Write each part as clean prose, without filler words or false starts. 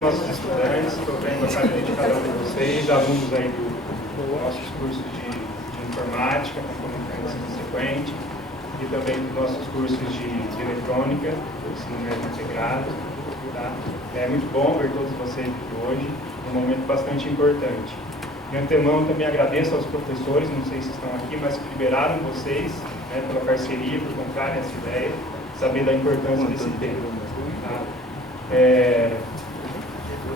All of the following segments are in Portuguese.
Nossos estudantes, estou vendo a cada dedicação de vocês, alunos aí dos nossos cursos de informática, comunicação subsequente, e também dos nossos cursos de eletrônica, ensino médio integrado. Tá? É muito bom ver todos vocês aqui hoje, um momento bastante importante. De antemão, também agradeço aos professores, não sei se estão aqui, mas que liberaram vocês, né, pela parceria, por comprarem essa ideia, saber da importância desse tema. Tá?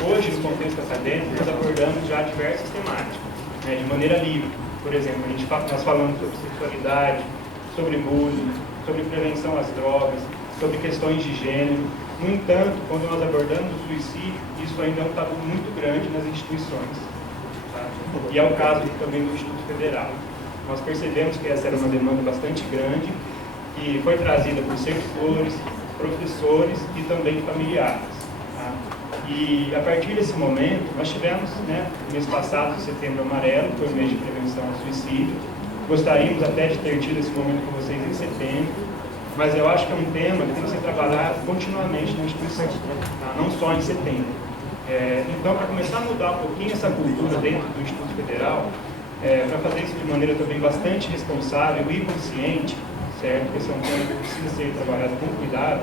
Hoje, no contexto acadêmico, nós abordamos já diversas temáticas, né, de maneira livre. Por exemplo, nós falamos sobre sexualidade, sobre bullying, sobre prevenção às drogas, sobre questões de gênero. No entanto, quando nós abordamos o suicídio, isso ainda é um tabu muito grande nas instituições. Tá? E é o caso também do Instituto Federal. Nós percebemos que essa era uma demanda bastante grande, que foi trazida por servidores, professores e também familiares. Tá? E a partir desse momento, nós tivemos, né, no mês passado, Setembro Amarelo, foi o mês de prevenção ao suicídio. Gostaríamos até de ter tido esse momento com vocês em setembro, mas eu acho que é um tema que tem que ser trabalhado continuamente na instituição, tá? Não só em setembro. Então, para começar a mudar um pouquinho essa cultura dentro do Instituto Federal, para fazer isso de maneira também bastante responsável e consciente, certo? Esse é um tema que precisa ser trabalhado com cuidado.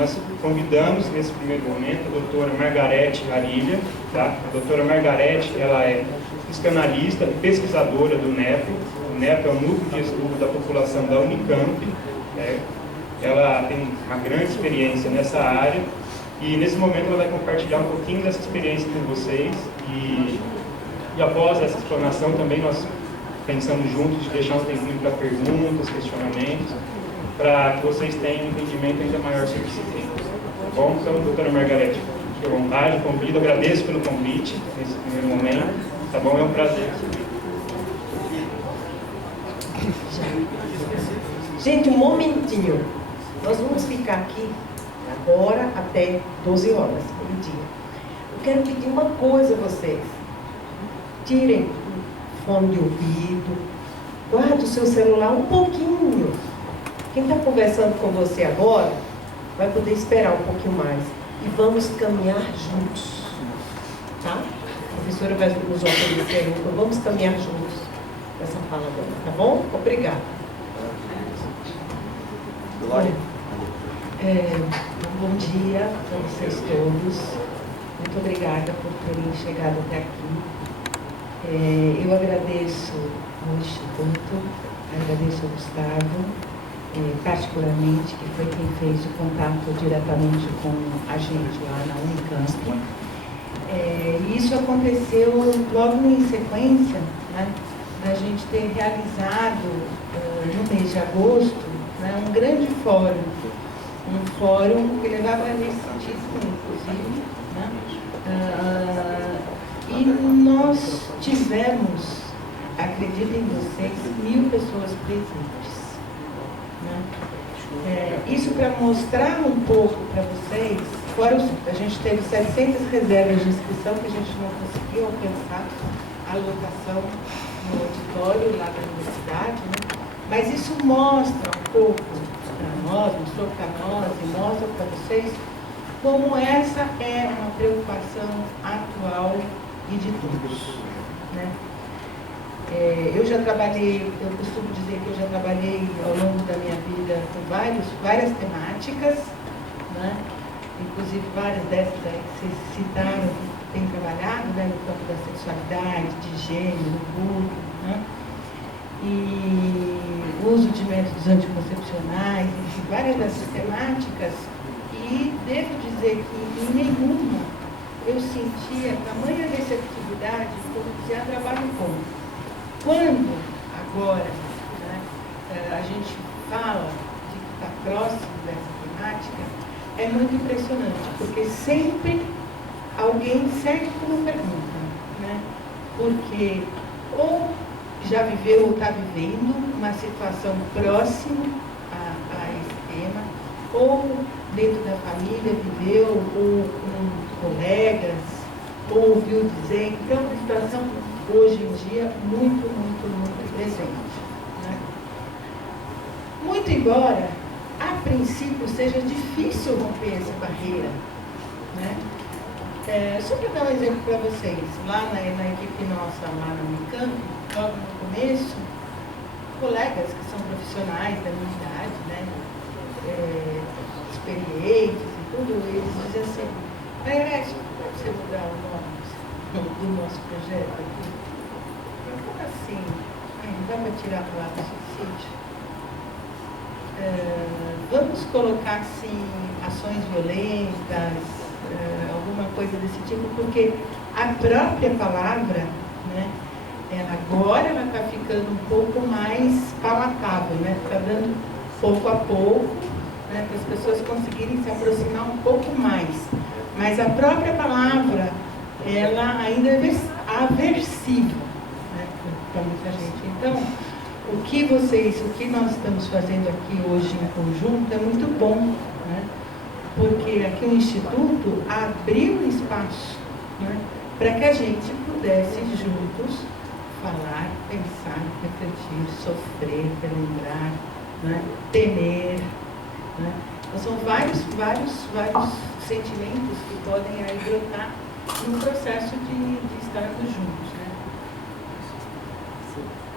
Nós convidamos, nesse primeiro momento, a doutora Margarete Arilha. Tá? A doutora Margarete, ela é psicanalista e pesquisadora do NEPO. O NEPO é o Núcleo de Estudo da População da Unicamp. Ela tem uma grande experiência nessa área e, nesse momento, ela vai compartilhar um pouquinho dessa experiência com vocês. E após essa explanação, também nós pensamos juntos de deixar um tempinho para perguntas, questionamentos, para que vocês tenham um entendimento ainda maior sobre esse tema. Tá bom? Então, doutora Margarete, fique à vontade, convido, agradeço pelo convite nesse primeiro momento. Tá bom? É um prazer. Gente, um momentinho. Nós vamos ficar aqui agora até 12 horas por dia. Eu quero pedir uma coisa a vocês. Tirem o fone de ouvido, guarde o seu celular um pouquinho. Quem está conversando com você agora vai poder esperar um pouquinho mais. E vamos caminhar juntos. Tá? A professora vai nos oferecer, vamos caminhar juntos nessa fala dela, tá bom? Obrigada. Bom dia para vocês todos. Muito obrigada por terem chegado até aqui. Eu agradeço ao Instituto, agradeço ao Gustavo, particularmente, que foi quem fez o contato diretamente com a gente lá na Unicamp. E isso aconteceu logo em sequência, né, da gente ter realizado, no mês de agosto, né, um grande fórum. Um fórum que levava nesse sentido, inclusive. Né, e nós tivemos, acreditem vocês, 1000 pessoas presentes. Isso para mostrar um pouco para vocês, fora a gente teve 700 reservas de inscrição que a gente não conseguiu alcançar a lotação no auditório lá da universidade, né? Mas isso mostra um pouco para nós, mostrou para nós e mostra para vocês como essa é uma preocupação atual e de todos, né? Eu já trabalhei, eu costumo dizer que eu já trabalhei ao longo da minha vida com várias temáticas, né? Inclusive várias dessas aí que vocês citaram, que têm trabalhado, né, no campo da sexualidade, de gênero, bullying, né? E uso de métodos anticoncepcionais, enfim, várias dessas temáticas, e devo dizer que em nenhuma eu sentia tamanha receptividade como dizer, trabalho como. Quando, agora, né, a gente fala de que está próximo dessa temática, é muito impressionante, porque sempre alguém segue com uma pergunta, né? Porque ou já viveu ou está vivendo uma situação próxima a esse tema, ou dentro da família viveu, ou com colegas, ou ouviu dizer. Então, a situação hoje em dia muito, muito, muito presente. Né? Muito embora, a princípio, seja difícil romper essa barreira, né? Só para dar um exemplo para vocês, lá na equipe nossa, lá na Unicamp, logo no começo, colegas que são profissionais da minha idade, né, experientes e tudo, eles dizem assim, Maria, pode você mudar o nome do nosso projeto aqui? Como assim? Não dá para tirar a palavra suicídio? Vamos colocar, assim, ações violentas, alguma coisa desse tipo, porque a própria palavra, né, agora ela está ficando um pouco mais palatável, né? Está dando pouco a pouco, né, para as pessoas conseguirem se aproximar um pouco mais. Mas a própria palavra, ela ainda é aversiva, né, para muita gente. Então, o que nós estamos fazendo aqui hoje em conjunto é muito bom, né? Porque aqui o Instituto abriu um espaço, né, para que a gente pudesse juntos falar, pensar, refletir, sofrer, relembrar, né, temer, né? Então, são vários sentimentos que podem aí brotar no processo de estarmos juntos, né?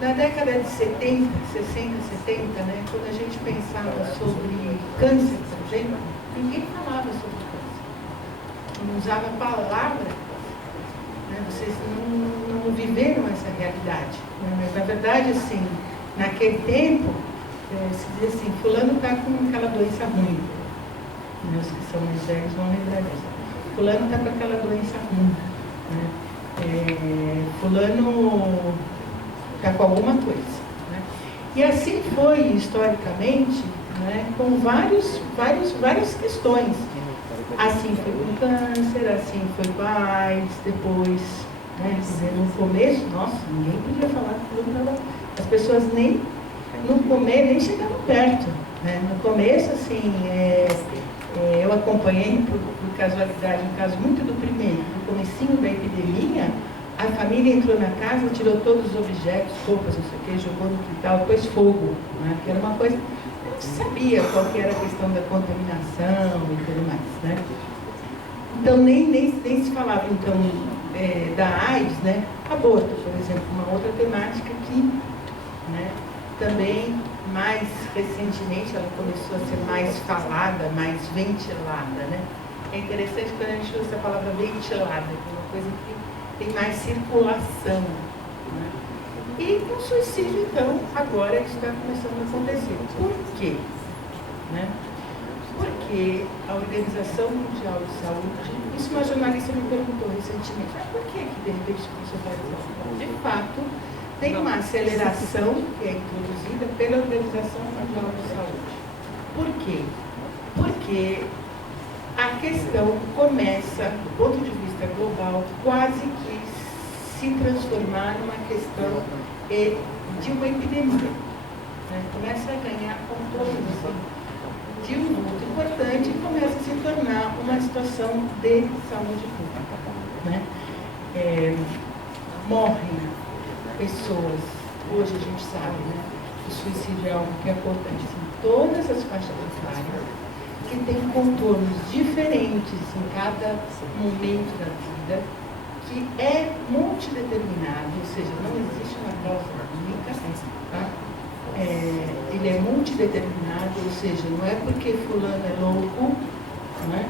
Na década de 70, 60, 70, né, quando a gente pensava sobre câncer, por exemplo, ninguém falava sobre câncer. Não usava a palavra, né, vocês não viveram essa realidade. Né, mas, na verdade, assim, naquele tempo, se dizia assim, fulano está com aquela doença ruim. Os que são mais velhos vão lembrar disso. Fulano está com aquela doença ruim. Né? Fulano está com alguma coisa. Né? E assim foi, historicamente, né, com várias questões. Assim foi com câncer, assim foi com a AIDS, depois, né, no começo, nossa, ninguém podia falar que fulano estava... As pessoas nem chegavam perto. Né? No começo, assim, eu acompanhei, por casualidade, um caso muito deprimente, no comecinho da epidemia, a família entrou na casa, tirou todos os objetos, roupas, não sei o que, jogou no quintal, pôs fogo, né? Que era uma coisa, não se sabia qual que era a questão da contaminação e tudo mais, né? Então, nem se falava, então, da AIDS, né? Aborto, por exemplo, uma outra temática que, né, também, mais recentemente, ela começou a ser mais falada, mais ventilada, né? É interessante quando a gente usa a palavra ventilada, que é uma coisa que tem mais circulação. Né? E o suicídio, então, agora está começando a acontecer. Por quê? Né? Porque a Organização Mundial de Saúde, isso uma jornalista me perguntou recentemente, mas por que de repente começou a fazer? De fato, tem uma aceleração que é introduzida pela Organização Mundial de Saúde. Por quê? Porque a questão começa, do ponto de vista global, quase que se transformar numa questão de uma epidemia. Né? Começa a ganhar contornos de um vulto importante e começa a se tornar uma situação de saúde pública. Né? Morrem pessoas, hoje a gente sabe, né? O suicídio é algo que acontece em todas as faixas etárias, que tem contornos diferentes em cada momento da vida, que é multideterminado, ou seja, não existe uma causa única, tá? Ele é multideterminado, ou seja, não é porque fulano é louco, né,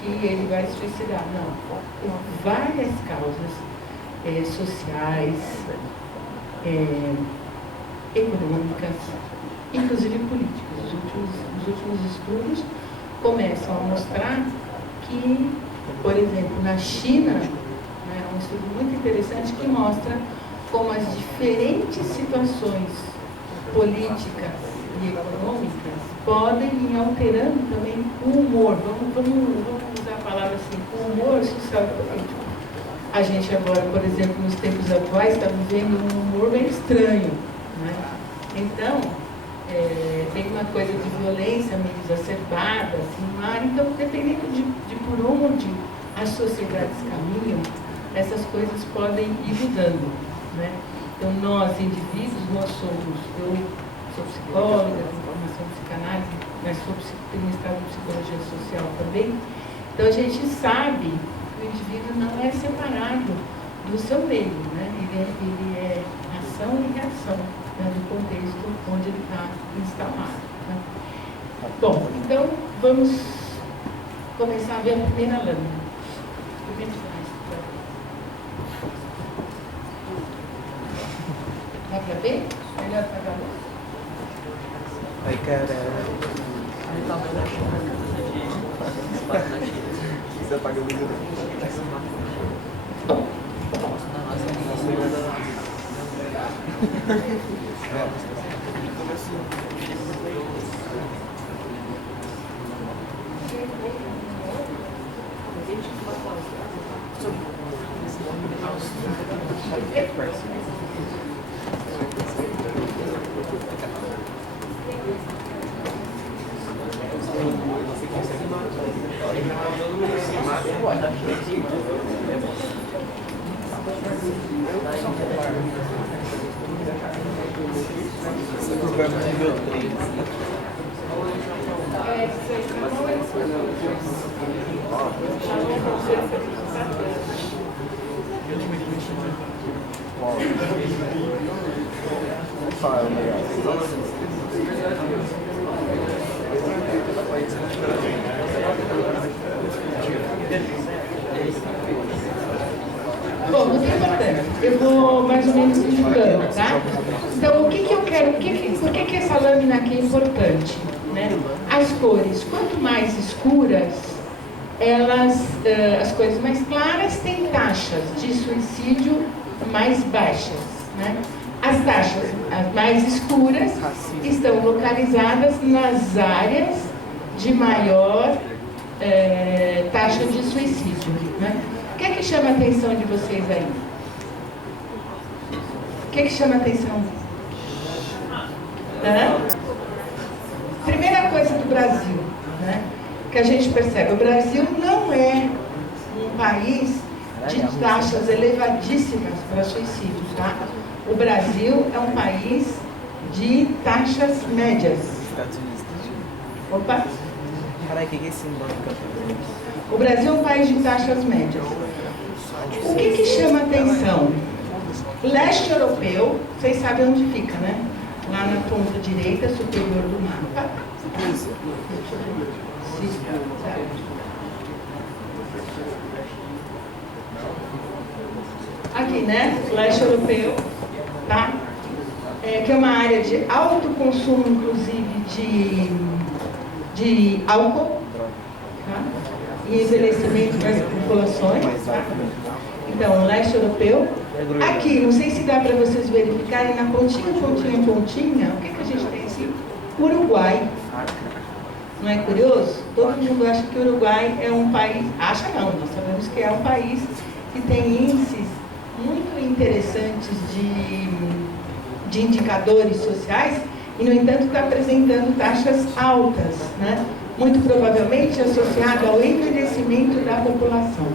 que ele vai se suicidar, não. Tem várias causas sociais, econômicas, inclusive políticas. Os últimos estudos começam a mostrar que, por exemplo, na China, né, um estudo muito interessante que mostra como as diferentes situações políticas e econômicas podem ir alterando também o humor. Vamos usar a palavra assim, o humor social e político. A gente agora, por exemplo, nos tempos atuais, está vivendo um humor bem estranho. Né? Então, tem uma coisa de violência meio exacerbada, assim, no ar. Então, dependendo de por onde as sociedades caminham, essas coisas podem ir mudando. Né? Então, nós, indivíduos, eu sou psicóloga, tenho formação em psicanálise, mas tenho mestrado em psicologia social também. Então, a gente sabe o indivíduo não é separado do seu meio, né? Ele é ação e reação, né, do contexto onde ele está instalado. Né? Bom, então vamos começar a ver a primeira lâmina. Primeiro slide, por favor. Dá para ver? Melhor apagar a luz? Ai, cara. Você apaga a luz. Bom, não tem importância. Eu vou mais ou menos indicando, tá? Então, o que eu quero, por que essa lâmina aqui é importante? Né? As cores, quanto mais escuras, as cores mais claras têm taxas de suicídio mais baixas. Né? As taxas mais escuras estão localizadas nas áreas de maior taxa de suicídio. Né? O que chama a atenção de vocês aí? O que chama a atenção? Primeira coisa do Brasil, né, que a gente percebe, o Brasil não é um país de taxas elevadíssimas para suicídio, tá? O Brasil é um país de taxas médias. Opa! Caralho, que é esse nome? O Brasil é um país de taxas médias. O que chama atenção? Leste europeu, vocês sabem onde fica, né? Lá na ponta direita superior do mapa. Aqui, né? Leste europeu, tá? Que é uma área de alto consumo, inclusive, de álcool, tá? E envelhecimento das populações, tá? Então, leste europeu. Aqui, não sei se dá para vocês verificarem, na pontinha, o que a gente tem assim? Uruguai. Não é curioso? Todo mundo acha que o Uruguai é um país... Acha não, nós sabemos que é um país que tem índices muito interessantes de indicadores sociais e, no entanto, está apresentando taxas altas, né? Muito provavelmente associado ao envelhecimento da população.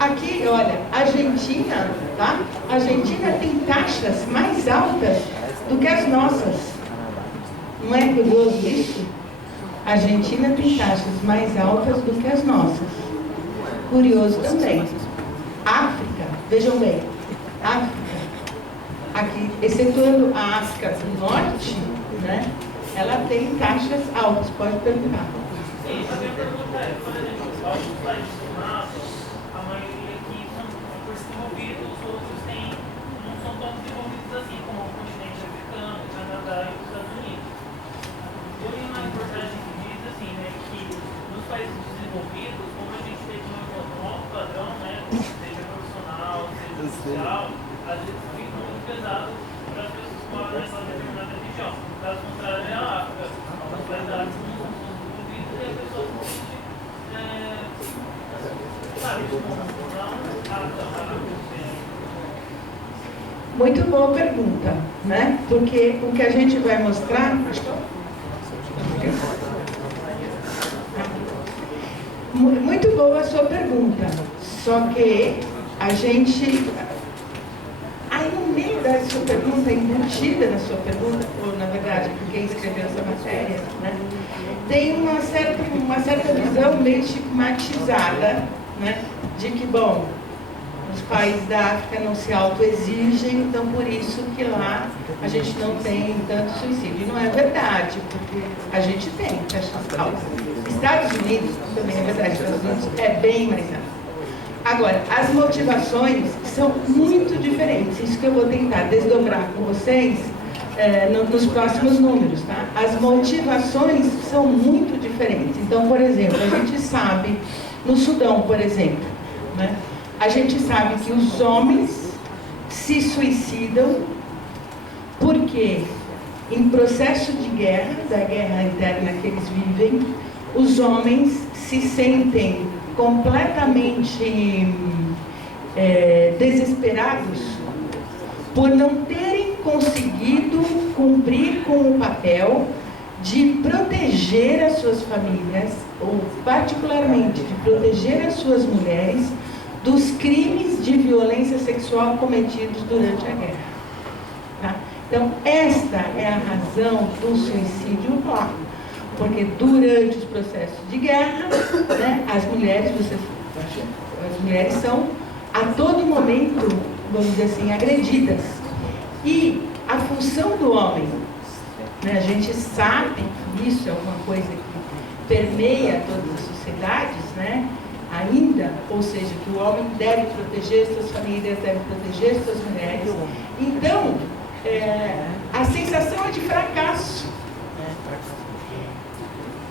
Aqui, olha, Argentina, tá? A Argentina tem taxas mais altas do que as nossas. Não é curioso isso? A Argentina tem taxas mais altas do que as nossas. Curioso também. África, vejam bem, África, aqui, excetuando a África do Norte, né? Ela tem taxas altas, pode perguntar. Sim, a minha pergunta é, por exemplo, alguns países do NATO, a maioria aqui são desenvolvidos, os outros não são tão desenvolvidos assim, como o continente africano, o Canadá e os Estados Unidos. Porém, uma importante que diz assim, né, que nos países desenvolvidos, como a gente tem um alto padrão, né, seja profissional, seja social, às vezes fica muito pesado para as pessoas que moram nessa determinada região. Caso contrário, é a África, as qualidades não são desenvolvidas e as pessoas Muito boa pergunta, né? Porque o que a gente vai mostrar... Muito boa a sua pergunta, só que a gente... Aí no meio das sua pergunta, embutida na sua pergunta, ou na verdade, quem escreveu essa matéria, né, tem uma certa visão meio estigmatizada, né, de que, bom, os países da África não se autoexigem, então por isso que lá a gente não tem tanto suicídio. E não é verdade, porque a gente tem taxas altas. Estados Unidos também é verdade, Estados Unidos é bem mais alto. Agora, as motivações são muito diferentes. Isso que eu vou tentar desdobrar com vocês nos próximos números, tá? As motivações são muito diferentes. Então, por exemplo, a gente sabe, no Sudão, por exemplo, né, a gente sabe que os homens se suicidam porque, em processo de guerra, da guerra interna que eles vivem, os homens se sentem completamente desesperados por não terem conseguido cumprir com o papel de proteger as suas famílias, ou particularmente de proteger as suas mulheres dos crimes de violência sexual cometidos durante a guerra. Tá? Então, esta é a razão do suicídio lá. Porque durante os processos de guerra, né, as mulheres são a todo momento, vamos dizer assim, agredidas. E a função do homem, né, a gente sabe que isso é uma coisa que permeia todas as sociedades, né, ainda, ou seja, que o homem deve proteger suas famílias, deve proteger suas mulheres. Então, a sensação é de fracasso.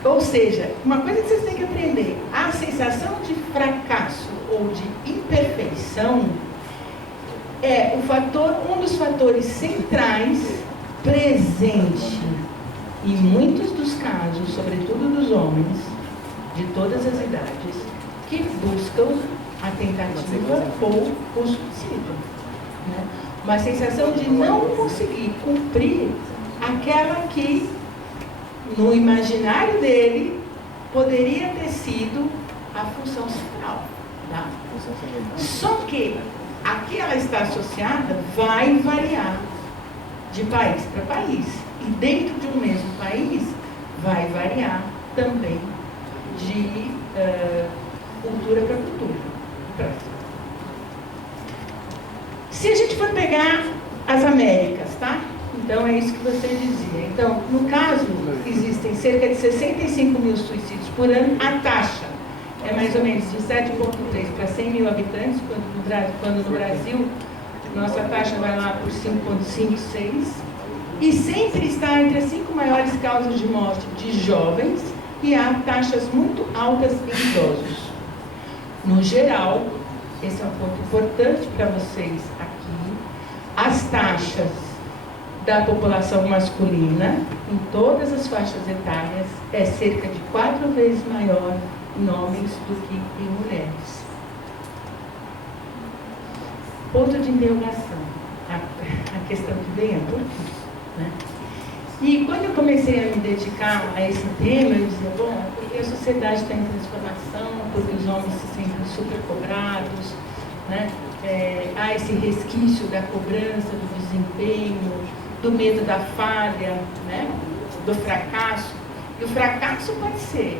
Ou seja, uma coisa que vocês têm que aprender, a sensação de fracasso ou de imperfeição é um dos fatores centrais presente em muitos dos casos, sobretudo dos homens, de todas as idades, que buscam a tentativa ou o suicídio. Né? Uma sensação de não conseguir cumprir aquela que, no imaginário dele, poderia ter sido a função central. Tá? Só que aqui ela está associada, vai variar de país para país. E dentro de um mesmo país, vai variar também de cultura para cultura. Próximo. Se a gente for pegar as Américas, tá? Então, é isso que você dizia. Então, no caso, existem cerca de 65 mil suicídios por ano. A taxa é mais ou menos de 7,3 para 100 mil habitantes, quando no Brasil, nossa taxa vai lá por 5,5, 6. E sempre está entre as 5 maiores causas de morte de jovens e há taxas muito altas em idosos. No geral, esse é um ponto importante para vocês aqui, as taxas da população masculina, em todas as faixas etárias, é cerca de 4 vezes maior em homens do que em mulheres. Ponto de interrogação. A questão que vem é por quê? Né? E quando eu comecei a me dedicar a esse tema, eu dizia, bom, porque a sociedade está em transformação, porque os homens se sentem super cobrados, né? Há esse resquício da cobrança, do desempenho, do medo da falha, né? Do fracasso. E o fracasso pode ser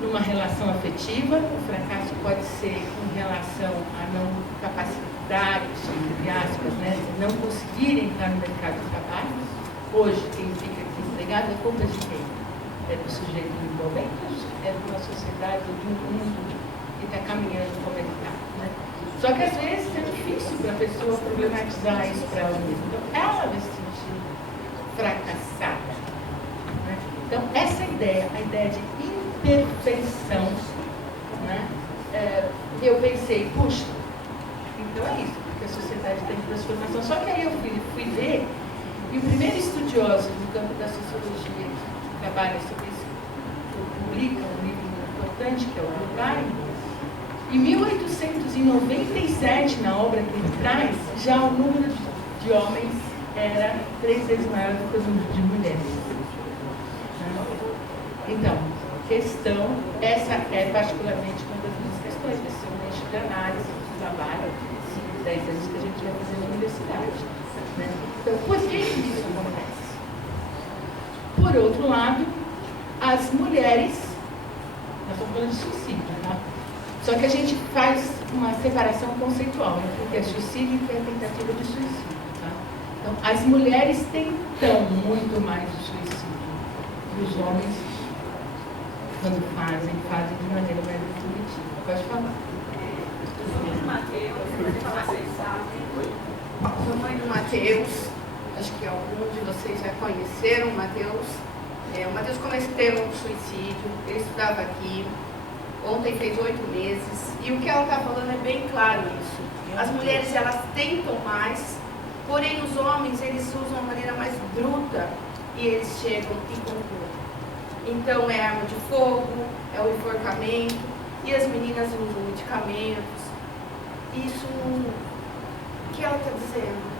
numa relação afetiva, o fracasso pode ser em relação à não capacidade, entre aspas, né? De não conseguir entrar no mercado de trabalho. Hoje, quem fica aqui empregado é culpa de quem? É do sujeito envolvente, é de uma sociedade, de um mundo que está caminhando como ele está, né? Só que às vezes é difícil para a pessoa problematizar isso para ela mesma. Então, ela vai se sentir fracassada. Né? Então, essa ideia, a ideia de imperfeição, né? Eu pensei, puxa, então é isso, porque a sociedade está em transformação. Só que aí eu fui ver, e o primeiro estudioso do campo da sociologia que trabalha sobre isso, publica um livro importante, que é o Durkheim. Em 1897, na obra que ele traz, já o número de homens era 3 vezes maior do que o número de mulheres. Então, essa é particularmente uma das minhas questões, desse eixo de análise, de trabalho, 10 anos que a gente vai fazer na universidade. Né? Então, por que isso acontece? Por outro lado, as mulheres, nós estamos falando de suicídio, tá? Só que a gente faz uma separação conceitual entre o que é suicídio e o que é tentativa de suicídio, tá? Então, as mulheres tentam muito mais o suicídio e os homens, quando fazem de maneira mais intuitiva. Pode falar. Eu sou mãe do Mateus, vocês sabem. Sou mãe do Mateus, acho que alguns de vocês já conheceram o Mateus. O Mateus cometeu um suicídio, ele estudava aqui, ontem fez 8 meses, e o que ela está falando é bem claro isso. As mulheres, elas tentam mais, porém os homens, eles usam a maneira mais bruta e eles chegam e concluem. Então é arma de fogo, é o enforcamento, e as meninas usam medicamentos. Isso, o que ela está dizendo?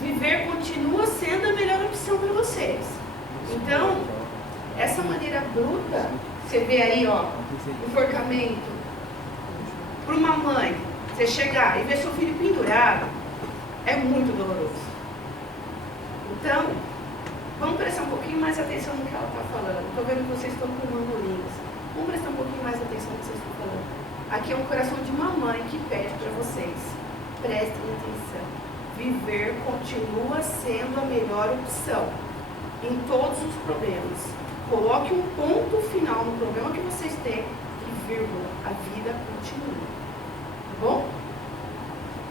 Viver continua sendo a melhor opção para vocês. Então, essa maneira bruta, você vê aí, ó, enforcamento. Para uma mãe, você chegar e ver seu filho pendurado, é muito doloroso. Então, vamos prestar um pouquinho mais atenção no que ela está falando. Estou vendo que vocês estão com murmurinhos. Vamos prestar um pouquinho mais atenção no que vocês estão falando. Aqui é um coração de uma mãe que pede para vocês. Prestem atenção. Viver continua sendo a melhor opção em todos os problemas. Coloque um ponto final no problema que vocês têm e vírgula, a vida continua. Tá bom?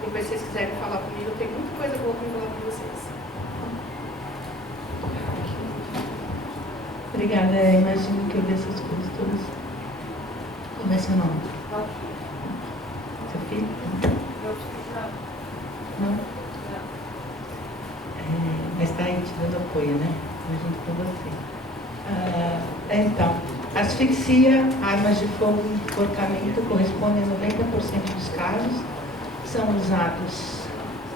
Depois, se vocês quiserem falar comigo, eu tenho muita coisa boa para falar com vocês. Obrigada, imagino que eu vi essas coisas todas. Como é seu nome? Seu filho? Não? Mas está aí te dando apoio, né? Junto com você. Então, asfixia, armas de fogo e enforcamento correspondem a 90% dos casos. São usados,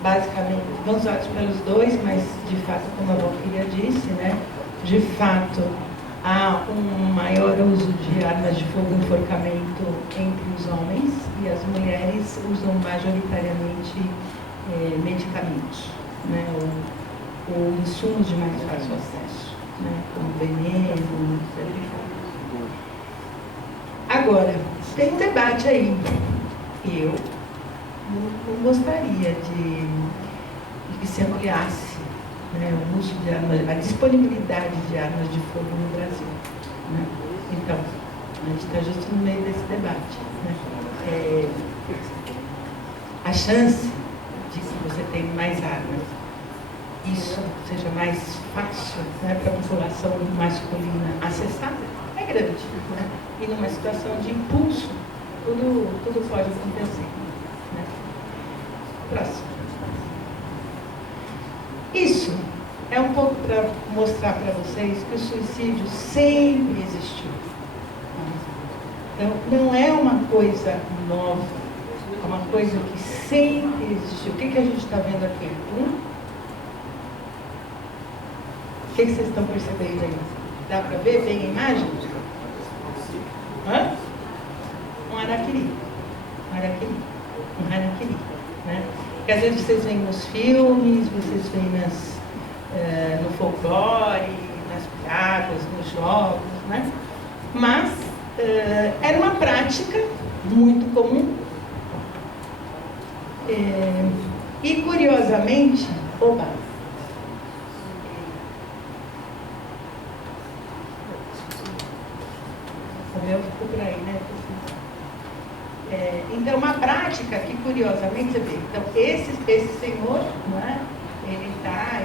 basicamente, não usados pelos dois, mas de fato, como a Valquíria disse, né? De fato, há um maior uso de armas de fogo e enforcamento entre os homens, e as mulheres usam majoritariamente medicamentos, né? Ou insumos de mais fácil acesso, né? Como veneno, etc. Agora, tem um debate aí. Eu não gostaria de que se ampliasse, né, o uso de armas, a disponibilidade de armas de fogo no Brasil, né? Então, a gente está justo no meio desse debate, né? A chance de que você tenha mais armas, isso seja mais fácil, né, para a população masculina acessar, é grande, né? E numa situação de impulso, tudo pode acontecer, né? Próximo. Isso é um pouco para mostrar para vocês que o suicídio sempre existiu. Então, não é uma coisa nova, é uma coisa que sempre existiu. O que a gente está vendo aqui? O que vocês estão percebendo aí? Dá para ver bem a imagem? Hã? Um harakiri. Um harakiri, né? Que às vezes vocês veem nos filmes, vocês veem no folclore, nas piadas, nos jogos, né? Mas era uma prática muito comum. E curiosamente, ficou por aí, né? Então, uma prática que, curiosamente, você vê, então, esse senhor, né, ele está,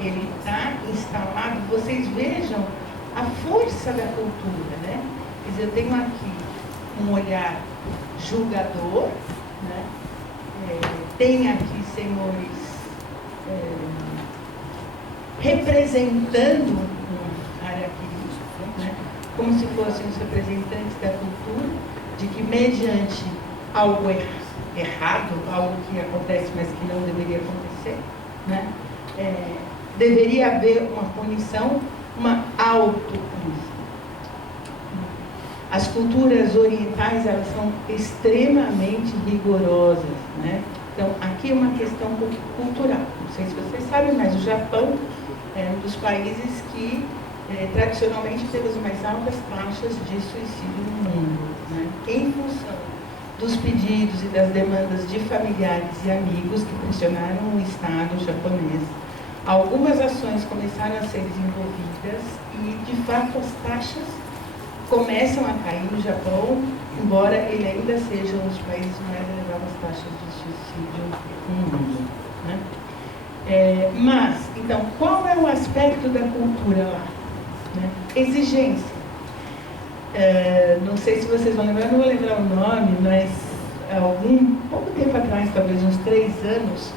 ele está instalado, vocês vejam a força da cultura, né? Quer dizer, eu tenho aqui um olhar julgador, né? Tem aqui senhores representando um harakiri, né? Como se fossem os representantes da cultura, de que mediante algo errado, algo que acontece, mas que não deveria acontecer, né? Deveria haver uma punição, uma autopunição. As culturas orientais, elas são extremamente rigorosas, né? Então, aqui é uma questão cultural. Não sei se vocês sabem, mas o Japão é um dos países que tradicionalmente teve as mais altas taxas de suicídio no mundo, né? Em função dos pedidos e das demandas de familiares e amigos que pressionaram o Estado japonês, algumas ações começaram a ser desenvolvidas e, de fato, as taxas começam a cair no Japão, embora ele ainda seja um dos países mais elevadas taxas de suicídio no mundo, né? Mas, então, qual é o aspecto da cultura lá? Né? Exigência. Não sei se vocês vão lembrar, eu não vou lembrar o nome, mas pouco tempo atrás, talvez uns 3 anos,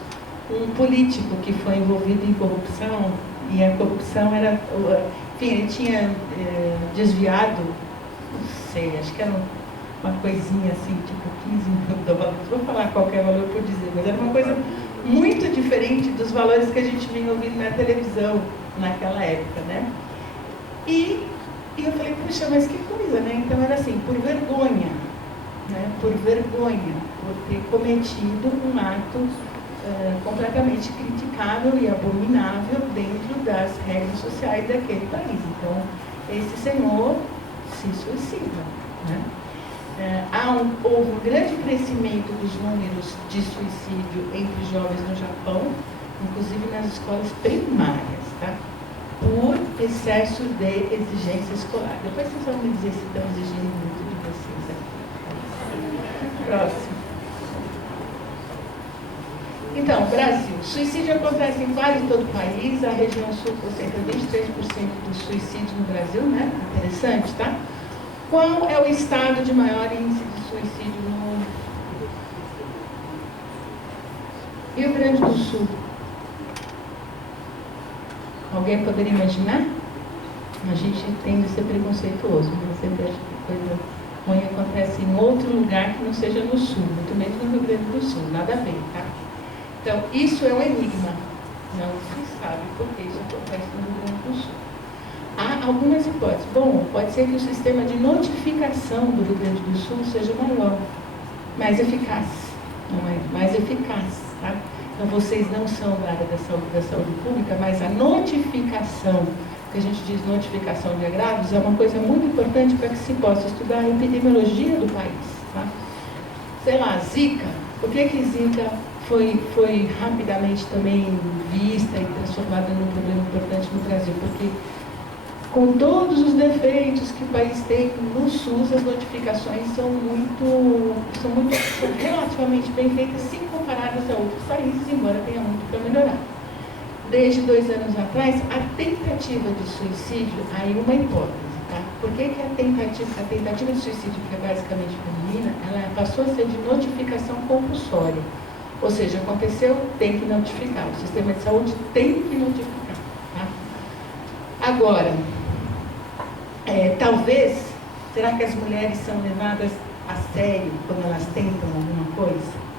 um político que foi envolvido em corrupção, e a corrupção era, enfim, ele tinha desviado, não sei, acho que era uma coisinha assim, tipo 15 mil dólares, vou falar qualquer valor por dizer, mas era uma coisa muito diferente dos valores que a gente vinha ouvindo na televisão naquela época, né? E eu falei, puxa, mas que coisa, né? Então era assim, por vergonha, né? Por vergonha, por ter cometido um ato completamente criticável e abominável dentro das regras sociais daquele país. Então, esse senhor se suicida, né? Houve um grande crescimento dos números de suicídio entre jovens no Japão, inclusive nas escolas primárias, tá? Por excesso de exigência escolar. Depois vocês vão me dizer se estão exigindo muito de vocês aqui. Próximo. Então, Brasil. Suicídio acontece em quase todo o país. A região sul concentra 23% dos suicídios no Brasil, né? Interessante, tá? Qual é o estado de maior índice de suicídio no mundo? Rio Grande do Sul. Alguém poderia imaginar? A gente tende a ser preconceituoso, mas sempre acho que coisa ruim acontece em outro lugar que não seja no Sul, muito menos no Rio Grande do Sul, nada a ver, tá? Então, isso é um enigma. Não se sabe por que isso acontece no Rio Grande do Sul. Há algumas hipóteses. Bom, pode ser que o sistema de notificação do Rio Grande do Sul seja maior, mais eficaz. Não é? Mais eficaz, tá? Então, vocês não são da área da saúde pública, mas a notificação, que a gente diz notificação de agravos, é uma coisa muito importante para que se possa estudar a epidemiologia do país, tá? Sei lá, Zika. Por que Zika foi rapidamente também vista e transformada num problema importante no Brasil? Porque, com todos os defeitos que o país tem no SUS, as notificações são relativamente bem feitas, se comparadas a outros países, embora tenha muito para melhorar. Desde 2 anos atrás, a tentativa de suicídio, aí uma hipótese, tá? Por que a tentativa de suicídio, que é basicamente feminina, ela passou a ser de notificação compulsória? Ou seja, aconteceu, tem que notificar. O sistema de saúde tem que notificar, tá? Agora, talvez, será que as mulheres são levadas a sério quando elas tentam alguma coisa?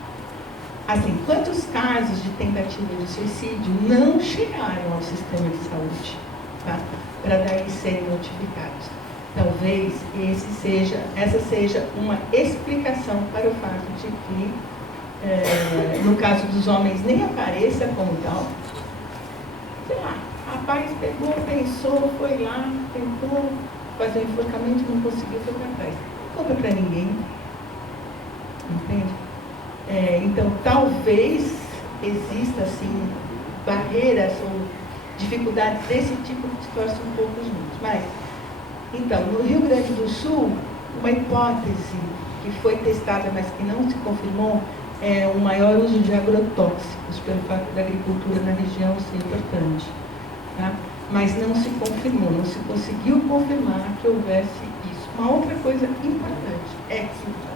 Assim, quantos casos de tentativa de suicídio não chegaram ao sistema de saúde, tá? Para daí serem notificados? Talvez essa seja uma explicação para o fato de que, no caso dos homens, nem apareça como tal. Sei lá, rapaz pegou, pensou, foi lá, tentou fazer o enforcamento, não conseguiu, foi para trás. Não conta para ninguém. Entende? Então, talvez exista, assim, barreiras ou dificuldades desse tipo que distorcem um pouco os números. Mas, então, no Rio Grande do Sul, uma hipótese que foi testada, mas que não se confirmou, é o maior uso de agrotóxicos, pelo fato da agricultura na região ser importante. Tá? Mas não se confirmou, não se conseguiu confirmar que houvesse isso. Uma outra coisa importante é que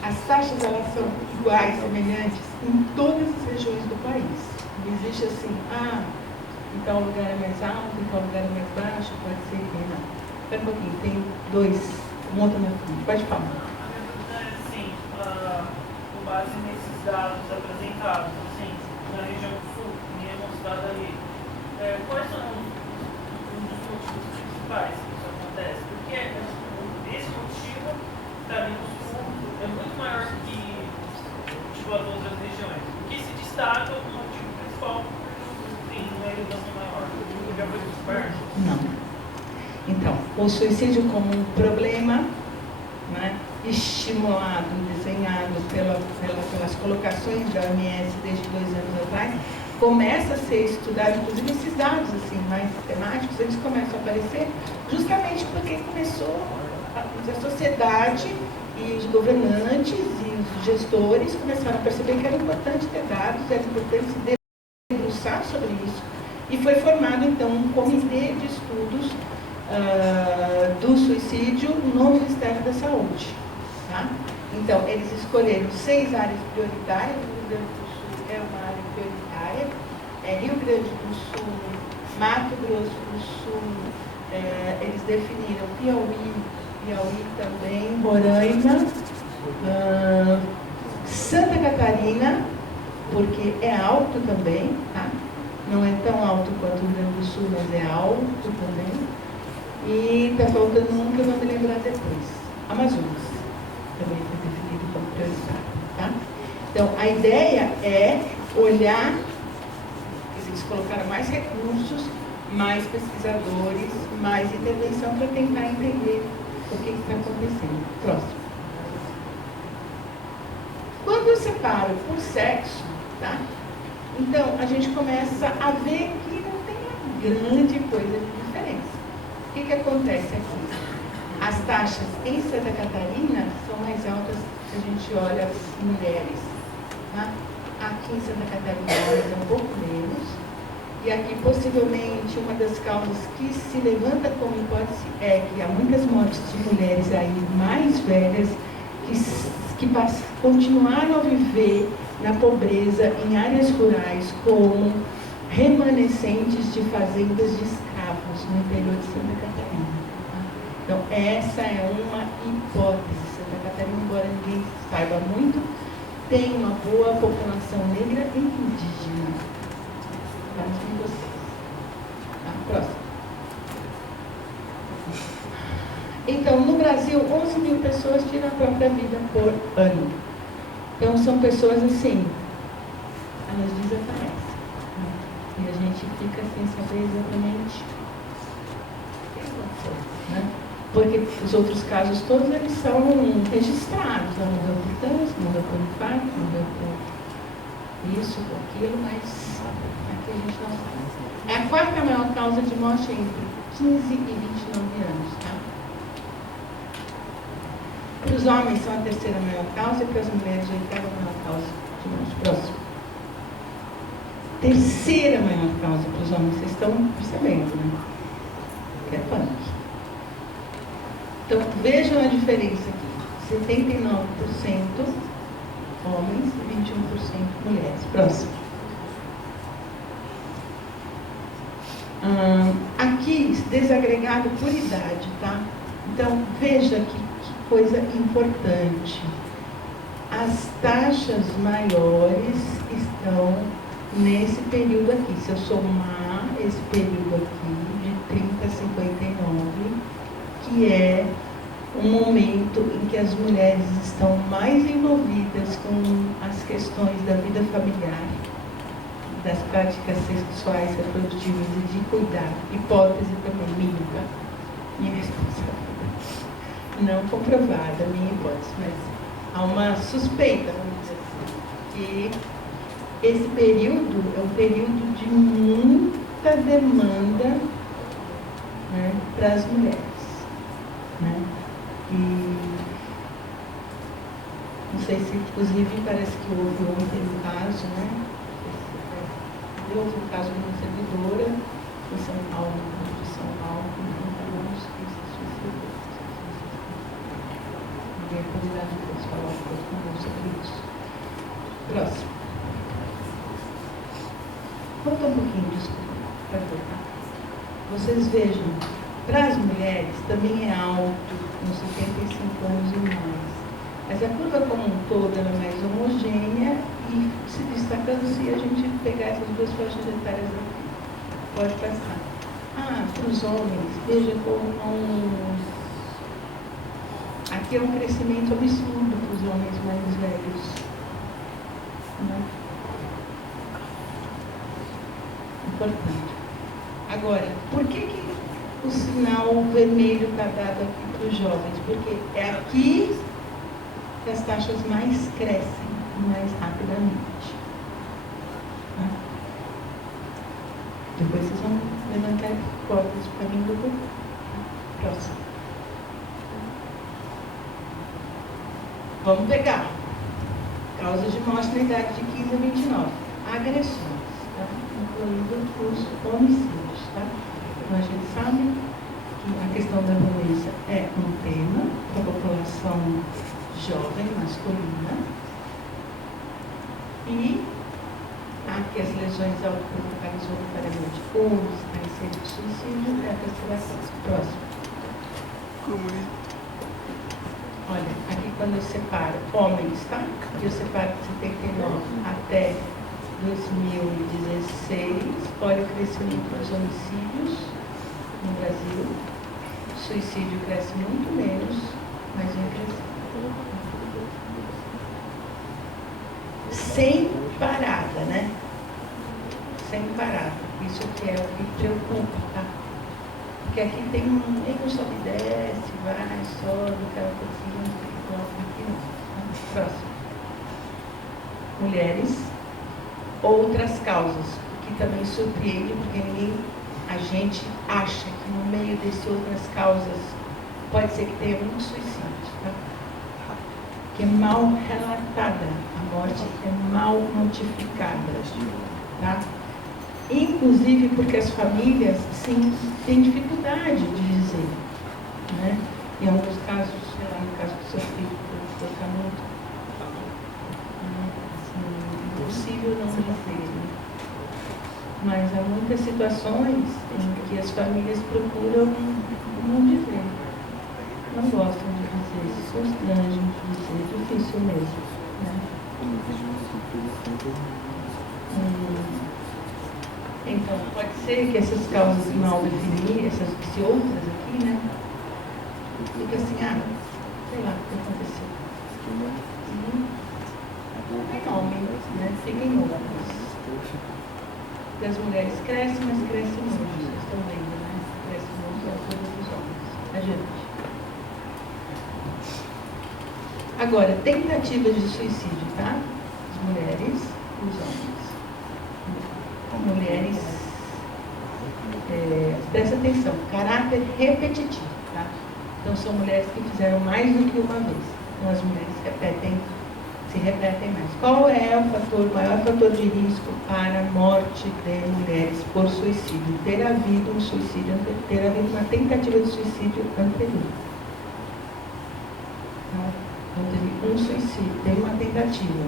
as taxas, elas são iguais, semelhantes, em todas as regiões do país. Não existe assim, em tal lugar é mais alto, em tal lugar é mais baixo, pode ser que não. Espera um pouquinho, tem um outro na frente. Pode falar. A minha dúvida é assim, com base nesses dados apresentados, assim, na região do sul, que é mostrado ali, quais são um dos motivos principais que isso acontece? Porque esse motivo, para mim, no sul, é muito maior que as outras regiões. o suicídio como um problema, né, estimulado, desenhado pelas colocações da OMS desde 2 anos atrás, começa a ser estudado, inclusive esses dados assim, mais temáticos, eles começam a aparecer justamente porque começou a sociedade e os governantes e os gestores começaram a perceber que era importante ter dados, era importante se debruçar sobre isso. E foi formado, então, um comitê de estudos do suicídio no Ministério da Saúde. Tá? Então, eles escolheram 6 áreas prioritárias. O Rio Grande do Sul é uma área prioritária. Rio Grande do Sul, Mato Grosso do Sul, eles definiram Piauí também, Roraima, Santa Catarina, porque é alto também, tá? Não é tão alto quanto o Rio Grande do Sul, mas é alto também. E está faltando um que eu vou me lembrar depois. Amazonas também foi definido como prioritário, tá? Então, a ideia é olhar, eles colocaram mais recursos, mais pesquisadores, mais intervenção para tentar entender o que está acontecendo. Próximo. Quando eu separo por sexo, tá? Então, a gente começa a ver que não tem uma grande coisa de diferença. O que acontece aqui? As taxas em Santa Catarina são mais altas se a gente olha as mulheres. Tá? Aqui em Santa Catarina é um pouco menos. E aqui, possivelmente, uma das causas que se levanta como hipótese é que há muitas mortes de mulheres aí mais velhas que continuaram a viver na pobreza em áreas rurais como remanescentes de fazendas de escravos no interior de Santa Catarina. Tá? Então, essa é uma hipótese. Santa Catarina, embora ninguém saiba muito, tem uma boa população negra e indígena. Com vocês. Tá? Próximo. Então, no Brasil, 11 mil pessoas tiram a própria vida por ano. Então, são pessoas assim, elas desaparecem. Né? E a gente fica sem saber exatamente o que aconteceu. Né? Porque os outros casos todos, eles são registrados. Morreu por câncer, morreu por infarto, morreu por isso, por aquilo, mas aqui a gente não sabe. É a 4ª maior causa de morte entre 15 e 29 anos. Tá? Para os homens são a 3ª maior causa e para as mulheres a 8ª maior causa de morte. Próximo. 3ª maior causa para os homens, vocês estão percebendo, né? Que é punk. Então, vejam a diferença aqui. 79% homens e 21% mulheres. Próximo. Aqui, desagregado por idade, tá? Então, veja que coisa importante. As taxas maiores estão nesse período aqui. Se eu somar esse período aqui, de 30 a 59, que é um momento em que as mulheres estão mais envolvidas com as questões da vida familiar, das práticas sexuais reprodutivas e de cuidar. Hipótese também minha responsabilidade. Não comprovada, minha hipótese, mas há uma suspeita, vamos dizer assim, que esse período é um período de muita demanda, né, para as mulheres. Né? E não sei se, inclusive, parece que houve ontem um caso, né? Houve um caso de uma servidora em São Paulo, de São Paulo, que se suicidou. Ninguém poderá depois falar um pouco sobre isso. Próximo. Volta um pouquinho, desculpa, para voltar. Vocês vejam, para as mulheres também é alto, uns 75 anos e mais. Mas a curva como um todo ela é mais homogênea e se destacando se a gente pegar essas duas faixas etárias aqui. Pode passar. Para os homens, veja como aqui é um crescimento absurdo para os homens mais velhos. Né? Importante. Agora, por que o sinal vermelho está dado aqui para os jovens, porque é aqui que as taxas mais crescem mais rapidamente. Tá? Depois vocês vão levantar hipóteses para mim do próximo. Vamos pegar. Causas de morte na idade de 15 a 29. Agressões, tá? Incluindo os homicídios, tá? Então a gente sabe que a questão da violência é um tema para a população jovem, masculina. E há que as lesões ao corpo voluntariamente ou a receita de suicídio é a terceira causa. Próximo. Olha, aqui quando eu separo homens, tá? Eu separo de 79 até 2016, olha o crescimento dos homicídios no Brasil. O suicídio cresce muito menos, mas vem crescendo. Sem parada, né? Sem parada. Isso que é o que preocupa, tá? Porque aqui tem um... Ele não sobe e desce, vai, sobe, aquela coisinha, aqui não. Próximo. Mulheres. Outras causas, que também surpreende, porque a gente acha que no meio dessas outras causas pode ser que tenha muito suicídio, tá? Que é mal relatada, a morte é mal notificada, tá? Inclusive porque as famílias, sim, têm dificuldade de dizer, né? Em alguns casos, sei lá, no caso do seu filho, foi muito impossível não dizer, né? Mas há muitas situações em que as famílias procuram não dizer, não gostam de dizer, se constrangem de dizer, difícil mesmo, né? Então, pode ser que essas causas mal definidas, essas outras aqui, né? Fica assim, sei lá o que aconteceu. Tem homens, né? Seguem outras. As mulheres crescem, mas crescem muito, vocês estão vendo, né? Crescem muito a coisa dos homens. Adiante. Agora, tentativas de suicídio, tá? As mulheres e os homens. Mulheres, presta atenção, caráter repetitivo, tá? Então são mulheres que fizeram mais do que uma vez. Então as mulheres se repetem mais. Qual é o maior fator de risco para a morte de mulheres por suicídio? Ter havido um suicídio anterior, ter havido uma tentativa de suicídio anterior. Então teve um suicídio, teve uma tentativa.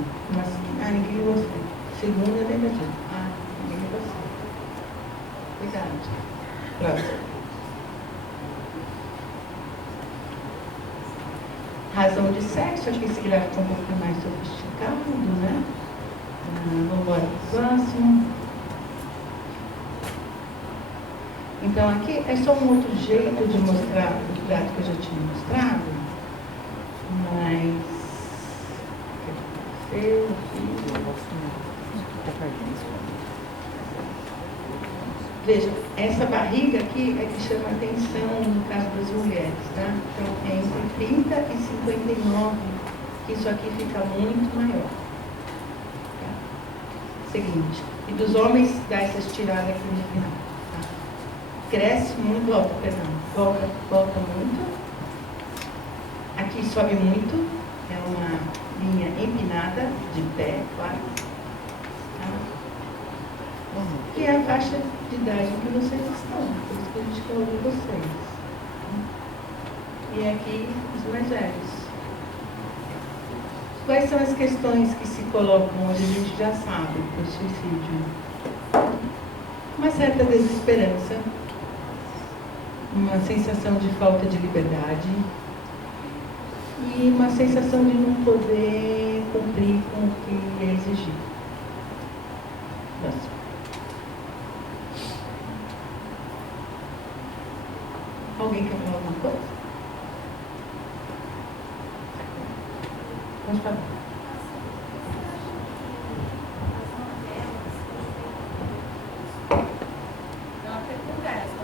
Ninguém gostou. Segunda tentativa. Cuidado. Próximo. Razão de sexo, aqui esse gráfico é um pouco mais sofisticado, né? Vamos embora para o próximo. Então aqui é só um outro jeito de mostrar o gráfico que eu já tinha mostrado, mas veja, essa barriga aqui é que chama atenção no caso das mulheres, tá? Então, é entre 30 e 59 que isso aqui fica muito maior. Tá? Seguinte, e dos homens dá essa estirada aqui no final. Tá? Cresce muito, volta muito. Aqui sobe muito, é uma linha empinada, de pé, claro. Que é a faixa de idade em que vocês estão, por isso que a gente quer ouvir vocês. E aqui, os mais velhos. Quais são as questões que se colocam hoje, a gente já sabe, do suicídio? Uma certa desesperança, uma sensação de falta de liberdade e uma sensação de não poder cumprir com o que é exigido. Próximo. Alguém quer falar alguma coisa? Pode falar. Então, a pergunta é essa,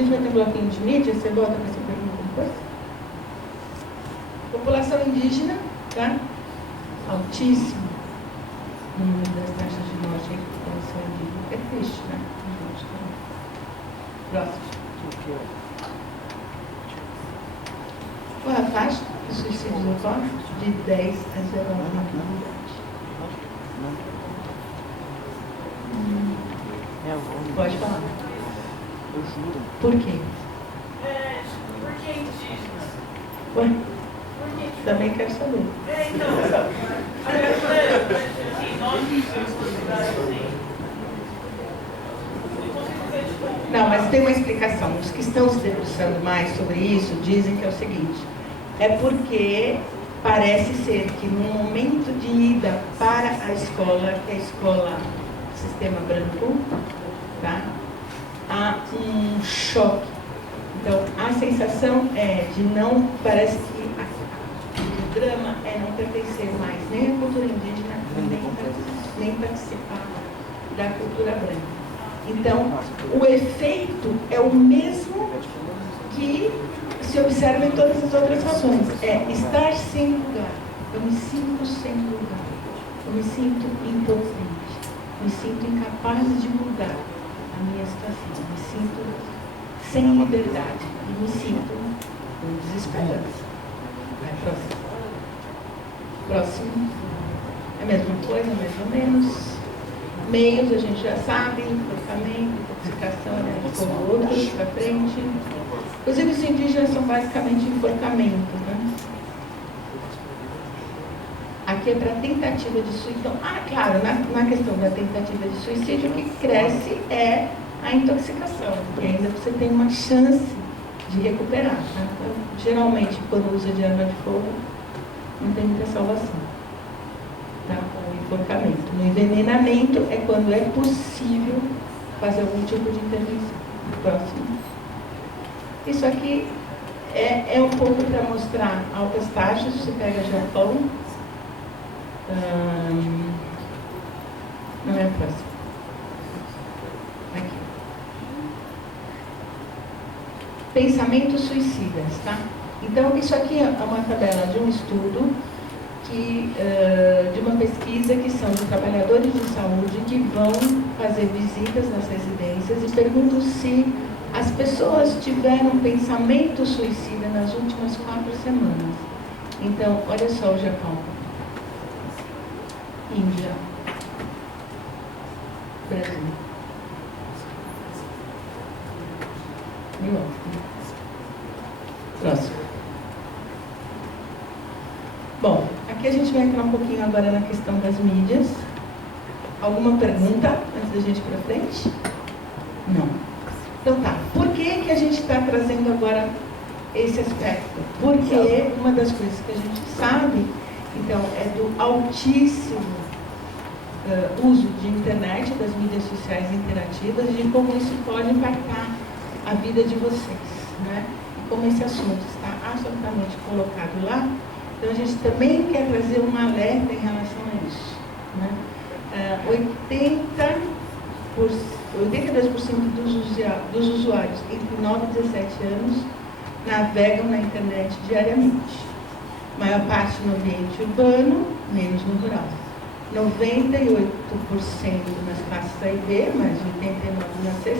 gente vai ter um bloquinho de mídia, você volta com essa pergunta depois. População indígena, tá? Altíssimo número das taxas de morte em população indígena. É triste, né? Próximo. Qual a faixa de suicídios ocorre? De 10 a 19 anos de idade. Pode falar. Eu juro. Por quê? Por que indígenas? Ué, Por que? também quero saber. Então, assim, nós vivemos uma cidade assim. Eu consigo ver, tipo, Não, mas tem uma explicação. Os que estão se debruçando mais sobre isso dizem que é o seguinte: é porque parece ser que no momento de ida para a escola, que é a escola Sistema Branco, tá? Há um choque. Então, a sensação é de não, parece que o drama é não pertencer mais nem à cultura indígena, nem participar da cultura branca. Então, o efeito é o mesmo que se observa em todas as outras razões. É estar sem lugar. Eu me sinto sem lugar. Eu me sinto impotente. Eu me sinto incapaz de mudar a minha situação. Eu me sinto sem liberdade. E me sinto com desesperança. Vai, próximo. Próximo. É a mesma coisa, mais ou menos. Meios, a gente já sabe, enforcamento, intoxicação, né? Ficou outros para frente. Inclusive, os indígenas são basicamente enforcamento, né? Aqui é para tentativa de suicídio. Claro, na questão da tentativa de suicídio, o que cresce é a intoxicação, porque ainda você tem uma chance de recuperar. Tá? Então, geralmente, quando usa de arma de fogo, não tem muita salvação. Tá? O enforcamento. No envenenamento é quando é possível fazer algum tipo de intervenção. Próximo. Isso aqui é um pouco para mostrar altas taxas. Você pega Japão. Não é a próxima. Aqui. Pensamentos suicidas, tá? Então, isso aqui é uma tabela de um estudo de uma pesquisa que são de trabalhadores de saúde que vão fazer visitas nas residências e perguntam se as pessoas tiveram pensamento suicida nas últimas 4 semanas. Então, olha só o Japão. Índia. Brasil. Próximo. Bom, aqui a gente vai entrar um pouquinho agora na questão das mídias. Alguma pergunta antes da gente ir para frente? Não. Então tá, por que a gente está trazendo agora esse aspecto? Porque uma das coisas que a gente sabe, então, é do altíssimo uso de internet, das mídias sociais interativas, e de como isso pode impactar a vida de vocês, né? E como esse assunto está absolutamente colocado lá, então a gente também quer trazer um alerta em relação a isso, né? 82% dos usuários entre 9 e 17 anos navegam na internet diariamente. Maior parte no ambiente urbano, menos no rural. 98% nas classes A e B, mais 89% na C, 66%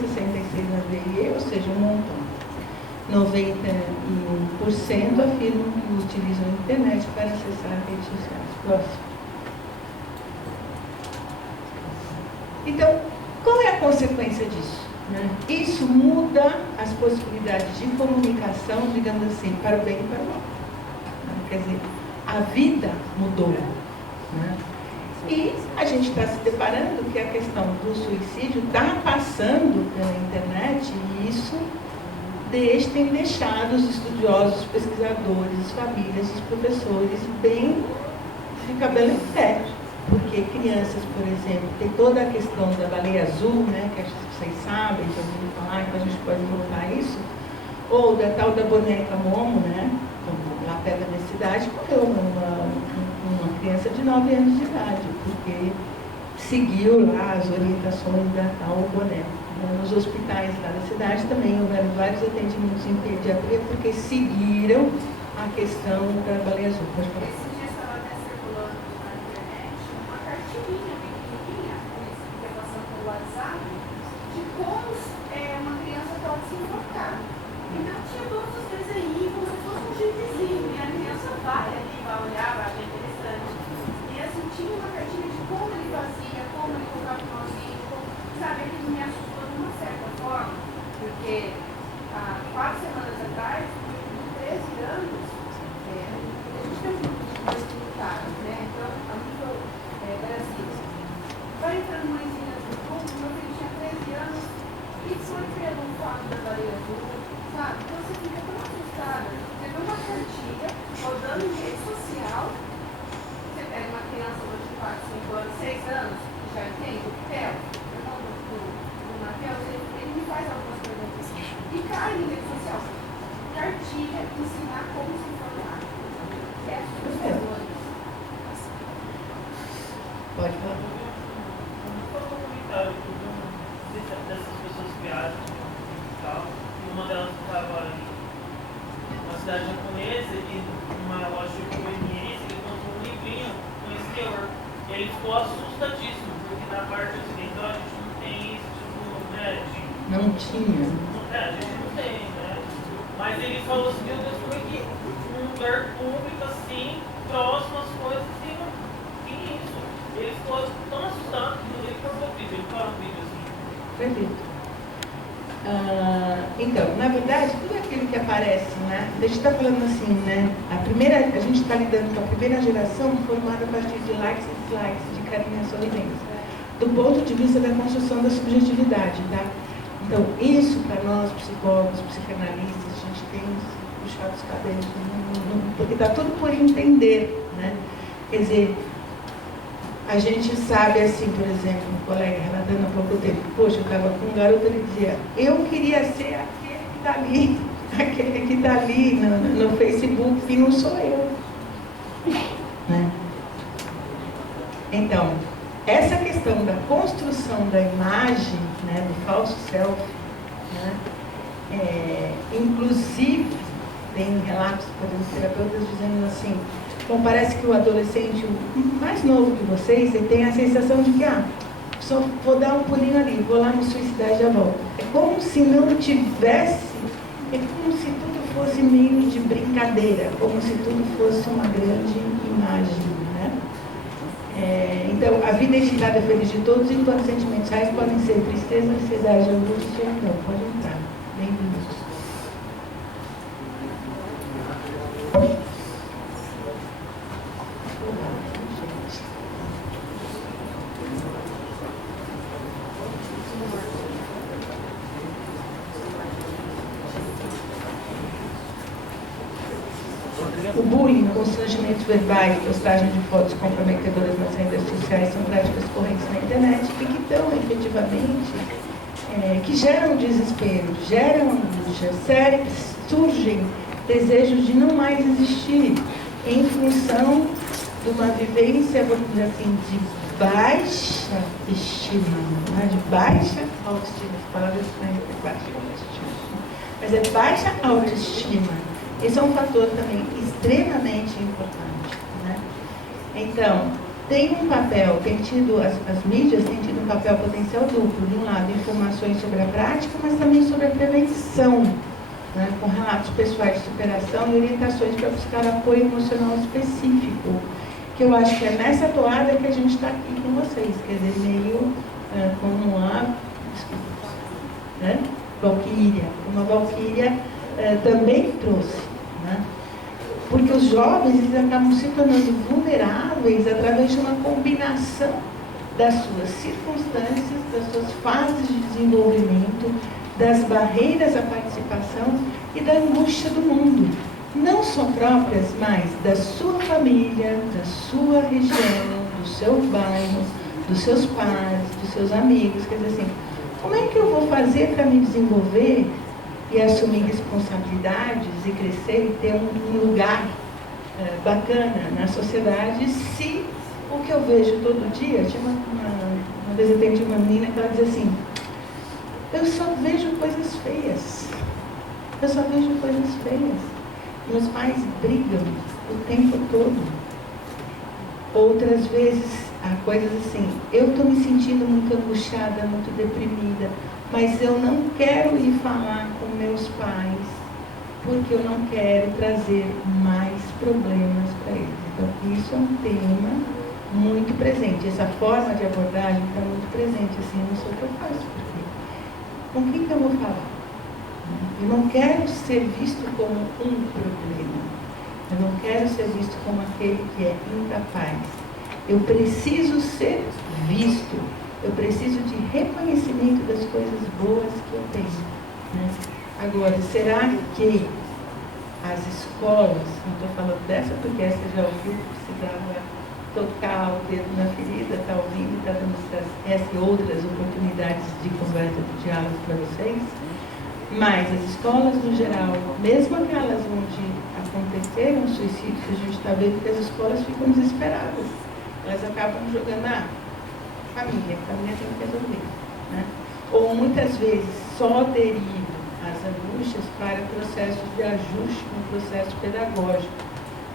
na D e E, ou seja, um montão. 91% afirmam que utilizam a internet para acessar redes sociais. Próximo. Então, qual é a consequência disso? Né? Isso muda as possibilidades de comunicação, digamos assim, para o bem e para o mal. Quer dizer, a vida mudou. Né? E a gente está se deparando que a questão do suicídio está passando pela internet e isso tem deixado os estudiosos, os pesquisadores, as famílias, os professores de cabelo em pé. Porque crianças, por exemplo, tem toda a questão da baleia azul, né, que acho que vocês sabem, já ouviram falar, então a gente pode voltar a isso, ou da tal da boneca Momo, né, lá perto da minha cidade, morreu uma criança de 9 anos de idade, porque seguiu lá as orientações da tal boneca. Nos hospitais lá da cidade também houveram vários atendimentos em pediatria, porque seguiram a questão da baleia azul. Pode falar. Esse dia estava até circulando na internet uma cartilinha pequenininha, que é passando pelo WhatsApp, de como uma criança pode se enforcar. Então tinha todos os desenhos, como se fosse um gibizinho, e a criança vai ali, vai olhar, vai achar interessante. E assim, tinha uma cartilha de como ele fazia, como ele colocava o mãozinho, sabe, aquilo me assustou de uma certa forma, porque há 4 semanas atrás, com 13 anos, a gente tem um grupo de coisas limitadas, né? Então, a nível Brasil, vai entrando mãezinhas no grupo, meu filho tinha 13 anos, e foi pelo fato da baleia azul, sabe? Então você fica tão assustada. Você vê uma cartilha rodando em rede social, você pega uma criança hoje de 4, 5 anos, 6 anos, que já entende o que é. O Matheus, ele me faz algumas perguntas e cai em rede social. Cartilha, ensinar como se informar. Pode falar. Um comentário dessas pessoas que viajam e tal. E uma delas estava em uma cidade japonesa e numa loja de conveniência ele comprou um livrinho com esse teor. E ele ficou assustadíssimo, porque na parte ocidental a gente não tem esse tipo, né, de... Não tinha. A gente não tem, né? Mas ele falou assim, meu Deus, como é que num lugar público assim, próximo às coisas, tem isso? Ele ficou tão assustado que ele cortou o vídeo, ele parou o vídeo assim. Perfeito. Então, na verdade, tudo aquilo que aparece, né? A gente está falando assim, né? A gente está lidando com a primeira geração formada a partir de likes e dislikes, de carinha sorridente, do ponto de vista da construção da subjetividade, tá? Então, isso para nós, psicólogos, psicanalistas, a gente tem puxado os cabelos, porque está tudo por entender, né? Quer dizer, a gente sabe assim, por exemplo, um colega relatando há pouco tempo, poxa, eu estava com um garoto, ele dizia, eu queria ser aquele que está ali, aquele que está ali no Facebook, e não sou eu. Né? Então, essa questão da construção da imagem, né, do falso self, né, inclusive, tem relatos de terapeutas dizendo assim, bom, parece que o adolescente mais novo que vocês, ele tem a sensação de que, só vou dar um pulinho ali, vou lá no suicidar e já volto. É como se não tivesse, é como se tudo fosse meio de brincadeira, como se tudo fosse uma grande imagem, né? Então, a vida editada é feliz de todos, enquanto sentimentos reais podem ser tristeza, ansiedade, angústia, não, pode entrar. Bem-vindos. O bullying, constrangimentos verbais, postagem de fotos comprometedoras nas redes sociais são práticas correntes na internet e que estão efetivamente, que geram desespero, geram angústia, surgem desejos de não mais existir em função de uma vivência, vamos dizer assim, de baixa estima, né? De baixa autoestima, as palavras é baixa autoestima, mas é baixa autoestima. Esse é um fator também extremamente importante, né? Então, tem um papel, as mídias têm tido um papel potencial duplo. De um lado, informações sobre a prática, mas também sobre a prevenção, né? Com relatos pessoais de superação e orientações para buscar apoio emocional específico. Que eu acho que é nessa toada que a gente está aqui com vocês, quer dizer, meio como a Valquíria. Como a Valquíria também trouxe. Né? Porque os jovens eles acabam se tornando vulneráveis através de uma combinação das suas circunstâncias, das suas fases de desenvolvimento, das barreiras à participação e da angústia do mundo. Não só próprias, mas da sua família, da sua região, do seu bairro, dos seus pais, dos seus amigos. Quer dizer assim, como é que eu vou fazer para me desenvolver e assumir responsabilidades e crescer e ter um lugar bacana na sociedade, se o que eu vejo todo dia, tinha uma vez eu atendi uma menina que ela dizia assim, eu só vejo coisas feias. Eu só vejo coisas feias. Meus pais brigam o tempo todo. Outras vezes, há coisas assim, eu estou me sentindo muito angustiada, muito deprimida, mas eu não quero ir falar com meus pais, porque eu não quero trazer mais problemas para eles. Então, isso é um tema muito presente. Essa forma de abordagem está muito presente, assim, não sei o que eu faço, porque com quem que eu vou falar? Eu não quero ser visto como um problema. Eu não quero ser visto como aquele que é incapaz. Eu preciso ser visto. Eu preciso de reconhecimento das coisas boas que eu tenho, né? Agora, será que as escolas, não estou falando dessa porque essa já ouviu, precisava tocar o dedo na ferida, está ouvindo, está dando essa e outras oportunidades de conversa, de diálogo para vocês, mas as escolas no geral, mesmo aquelas onde aconteceram suicídios, a gente está vendo que as escolas ficam desesperadas, elas acabam jogando família tem que resolver, né? Ou muitas vezes só derivam as angústias para processos de ajuste no processo pedagógico,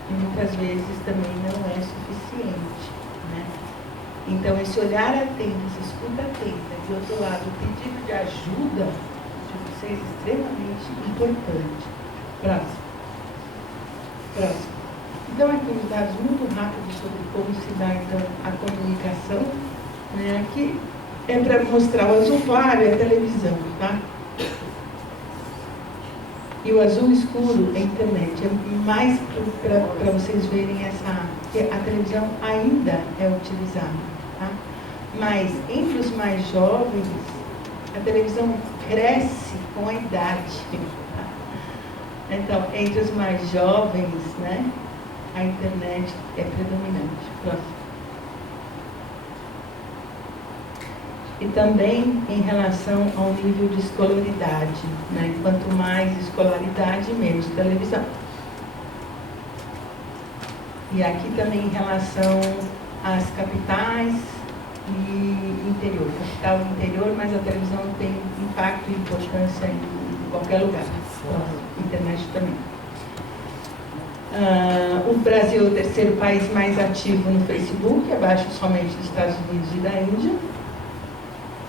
que muitas vezes também não é suficiente, né? Então, esse olhar atento, essa escuta atenta, de outro lado, o pedido de ajuda de vocês é extremamente importante. Próximo. Então, aqui uns dados muito rápidos sobre como se dá, então, a comunicação, né? Aqui é para mostrar o azul claro é a televisão, tá? E o azul escuro é a internet. É mais para vocês verem que a televisão ainda é utilizada, tá? Mas entre os mais jovens, a televisão cresce com a idade. Tá? Então, entre os mais jovens, né, a internet é predominante. Próximo. E também em relação ao nível de escolaridade, né? Quanto mais escolaridade, menos televisão. E aqui também em relação às capitais e interior. Capital e interior, mas a televisão tem impacto e importância em qualquer lugar. Internet também. O Brasil é o terceiro país mais ativo no Facebook, abaixo somente dos Estados Unidos e da Índia.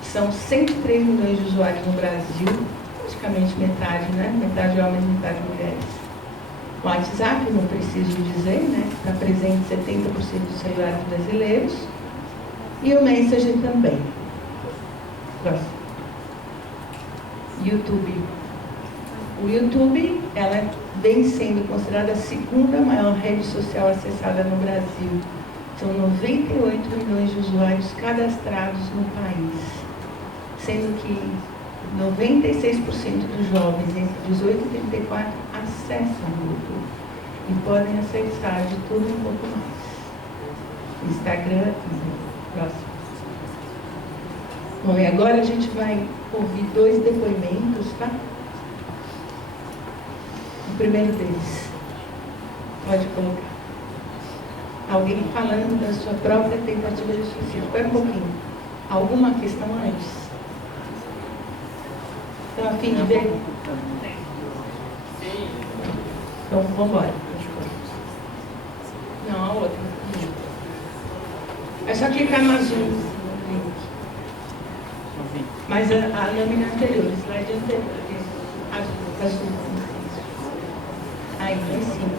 São 103 milhões de usuários no Brasil, praticamente metade, né? Metade homens, metade mulheres. O WhatsApp, não preciso dizer, né? Está presente em 70% dos celulares brasileiros. E o Messenger também. Próximo. YouTube. O YouTube, ela vem sendo considerada a segunda maior rede social acessada no Brasil. São 98 milhões de usuários cadastrados no país. Sendo que 96% dos jovens entre 18 e 34 acessam o YouTube e podem acessar de tudo um pouco mais. Instagram e próximo. Bom, e agora a gente vai ouvir 2 depoimentos, tá? O primeiro deles, pode colocar. Alguém falando da sua própria tentativa de suicídio. Espera um pouquinho. Alguma questão antes? Estão a fim de ver? Então, vamos embora. Não, a outra. É só clicar no azul. Mas a lâmina anterior, o slide anterior. Azul. Aí, lá em cima.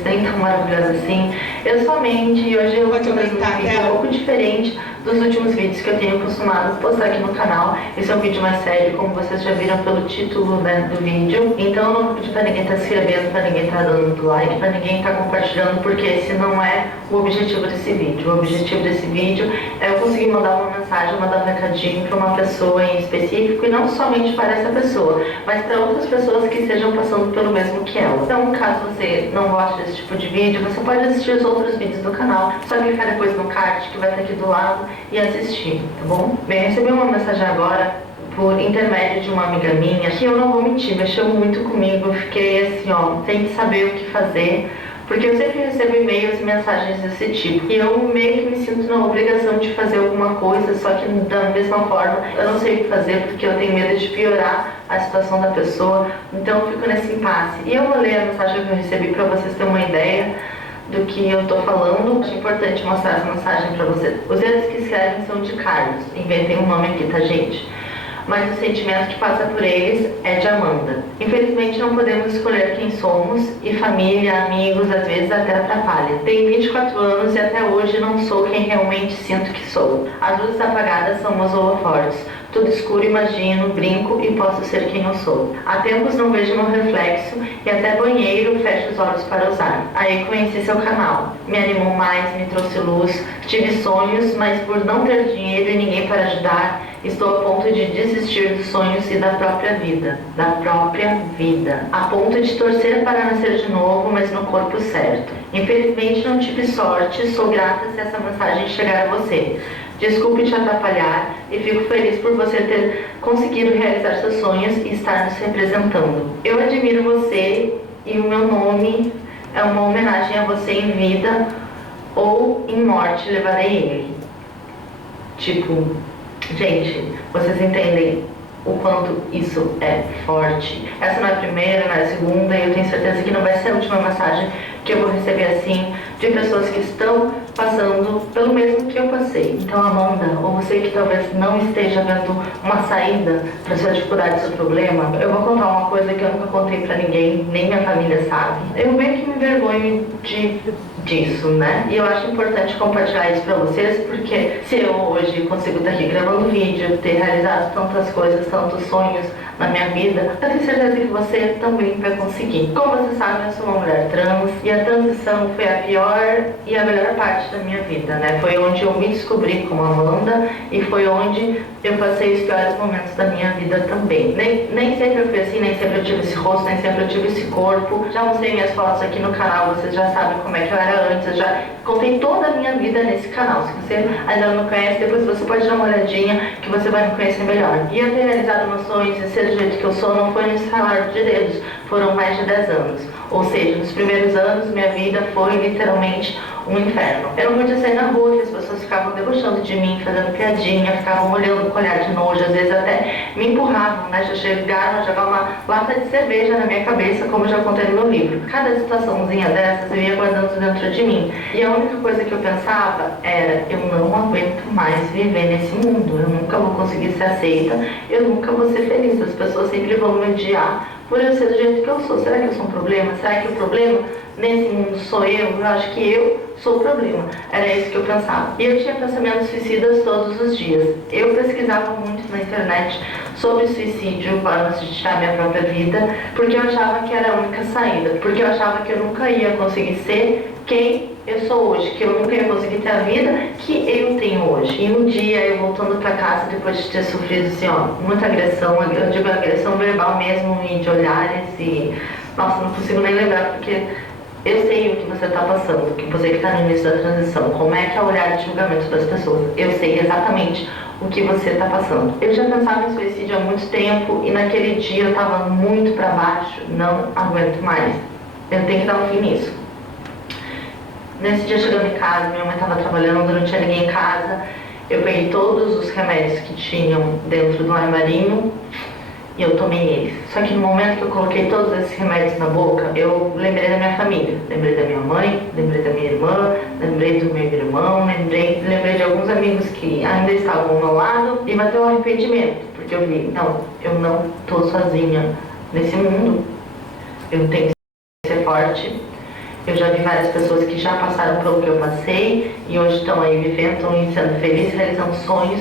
Vocês tão maravilhosos assim. Eu somente, hoje eu vou fazer um vídeo um pouco diferente dos últimos vídeos que eu tenho costumado postar aqui no canal. Esse é um vídeo mais sério, como vocês já viram pelo título, né, do vídeo. Então eu não vou pedir pra ninguém estar se inscrevendo, pra ninguém estar dando like, pra ninguém estar compartilhando, porque esse não é o objetivo desse vídeo. O objetivo desse vídeo é eu conseguir mandar uma mensagem, mandar um recadinho para uma pessoa em específico, e não somente para essa pessoa, mas para outras pessoas que estejam passando pelo mesmo que ela. Então, caso você não goste desse tipo de vídeo, você pode assistir os outros vídeos do canal, só clicar depois no card que vai estar aqui do lado e assistir, tá bom? Bem, recebi uma mensagem agora por intermédio de uma amiga minha, que eu não vou mentir, mexeu muito comigo. Eu fiquei assim, ó, sem saber o que fazer, porque eu sempre recebo e-mails e mensagens desse tipo, e eu meio que me sinto na obrigação de fazer alguma coisa, só que da mesma forma eu não sei o que fazer, porque eu tenho medo de piorar a situação da pessoa, então eu fico nesse impasse. E eu vou ler a mensagem que eu recebi para vocês terem uma ideia do que eu tô falando. Acho importante mostrar essa mensagem para vocês. Os dedos que escrevem são de Carlos, inventei um nome aqui, tá, gente? Mas o sentimento que passa por eles é de Amanda. Infelizmente não podemos escolher quem somos, e família, amigos, às vezes até atrapalha. Tenho 24 anos e até hoje não sou quem realmente sinto que sou. As luzes apagadas são meus holofotes. Tudo escuro, imagino, brinco e posso ser quem eu sou. Há tempos não vejo meu reflexo e até banheiro fecho os olhos para usar. Aí conheci seu canal. Me animou mais, me trouxe luz. Tive sonhos, mas por não ter dinheiro e ninguém para ajudar, estou a ponto de desistir dos sonhos e da própria vida. Da própria vida. A ponto de torcer para nascer de novo, mas no corpo certo. Infelizmente não tive sorte, sou grata se essa mensagem chegar a você. Desculpe te atrapalhar e fico feliz por você ter conseguido realizar seus sonhos e estar nos representando. Eu admiro você e o meu nome é uma homenagem a você em vida, ou em morte levarei ele. Tipo, gente, vocês entendem o quanto isso é forte. Essa não é a primeira, não é a segunda, e eu tenho certeza que não vai ser a última mensagem que eu vou receber assim, de pessoas que estão passando pelo mesmo que eu passei. Então, Amanda, ou você que talvez não esteja vendo uma saída para sua dificuldade, seu problema, eu vou contar uma coisa que eu nunca contei para ninguém, nem minha família sabe. Eu meio que me envergonho disso, né? E eu acho importante compartilhar isso para vocês, porque se eu hoje consigo estar aqui gravando vídeo, ter realizado tantas coisas, tantos sonhos na minha vida, eu tenho certeza que você também vai conseguir. Como você sabe, eu sou uma mulher trans, e a transição foi a pior e a melhor parte da minha vida, né? Foi onde eu me descobri como Amanda, e foi onde eu passei os piores momentos da minha vida também. Nem sempre eu fui assim, nem sempre eu tive esse rosto, nem sempre eu tive esse corpo. Já mostrei minhas fotos aqui no canal, vocês já sabem como é que eu era antes, eu já contei toda a minha vida nesse canal. Se você ainda não me conhece, depois você pode dar uma olhadinha que você vai me conhecer melhor. E eu ter realizado meus sonhos e ser do jeito que eu sou não foi no estalar de dedos, foram mais de 10 anos. Ou seja, nos primeiros anos minha vida foi literalmente um inferno. Eu não podia sair na rua, que as pessoas ficavam debochando de mim, fazendo piadinha, ficavam olhando com olhar de nojo, às vezes até me empurravam, né? Já chegaram a jogar uma lata de cerveja na minha cabeça, como eu já contei no meu livro. Cada situaçãozinha dessas eu ia guardando dentro de mim. E a única coisa que eu pensava era, eu não aguento mais viver nesse mundo, eu nunca vou conseguir ser aceita, eu nunca vou ser feliz, as pessoas sempre vão me odiar por eu ser do jeito que eu sou. Será que eu sou um problema? Será que o problema nesse mundo sou eu? Eu acho que eu sou o problema. Era isso que eu pensava. E eu tinha pensamentos suicidas todos os dias. Eu pesquisava muito na internet sobre suicídio, formas de tirar minha própria vida, porque eu achava que era a única saída. Porque eu achava que eu nunca ia conseguir ser quem eu sou hoje, que eu nunca ia conseguir ter a vida que eu tenho hoje. E um dia, eu voltando para casa, depois de ter sofrido assim, ó, muita agressão, eu digo agressão verbal mesmo, e de olhares, e nossa, não consigo nem lembrar, porque eu sei o que você está passando, que você que está no início da transição, como é que é o olhar de julgamento das pessoas. Eu sei exatamente o que você está passando. Eu já pensava em suicídio há muito tempo, e naquele dia eu estava muito para baixo, não aguento mais. Eu tenho que dar um fim nisso. Nesse dia, chegando em casa, minha mãe estava trabalhando, não tinha ninguém em casa. Eu peguei todos os remédios que tinham dentro do armarinho e eu tomei eles. Só que no momento que eu coloquei todos esses remédios na boca, eu lembrei da minha família. Lembrei da minha mãe, lembrei da minha irmã, lembrei do meu irmão, lembrei de alguns amigos que ainda estavam ao meu lado, e bateu um arrependimento, porque eu vi, não, eu não estou sozinha nesse mundo. Eu tenho que ser forte. Eu já vi várias pessoas que já passaram pelo que eu passei e hoje estão aí vivendo, estão sendo felizes, realizando sonhos.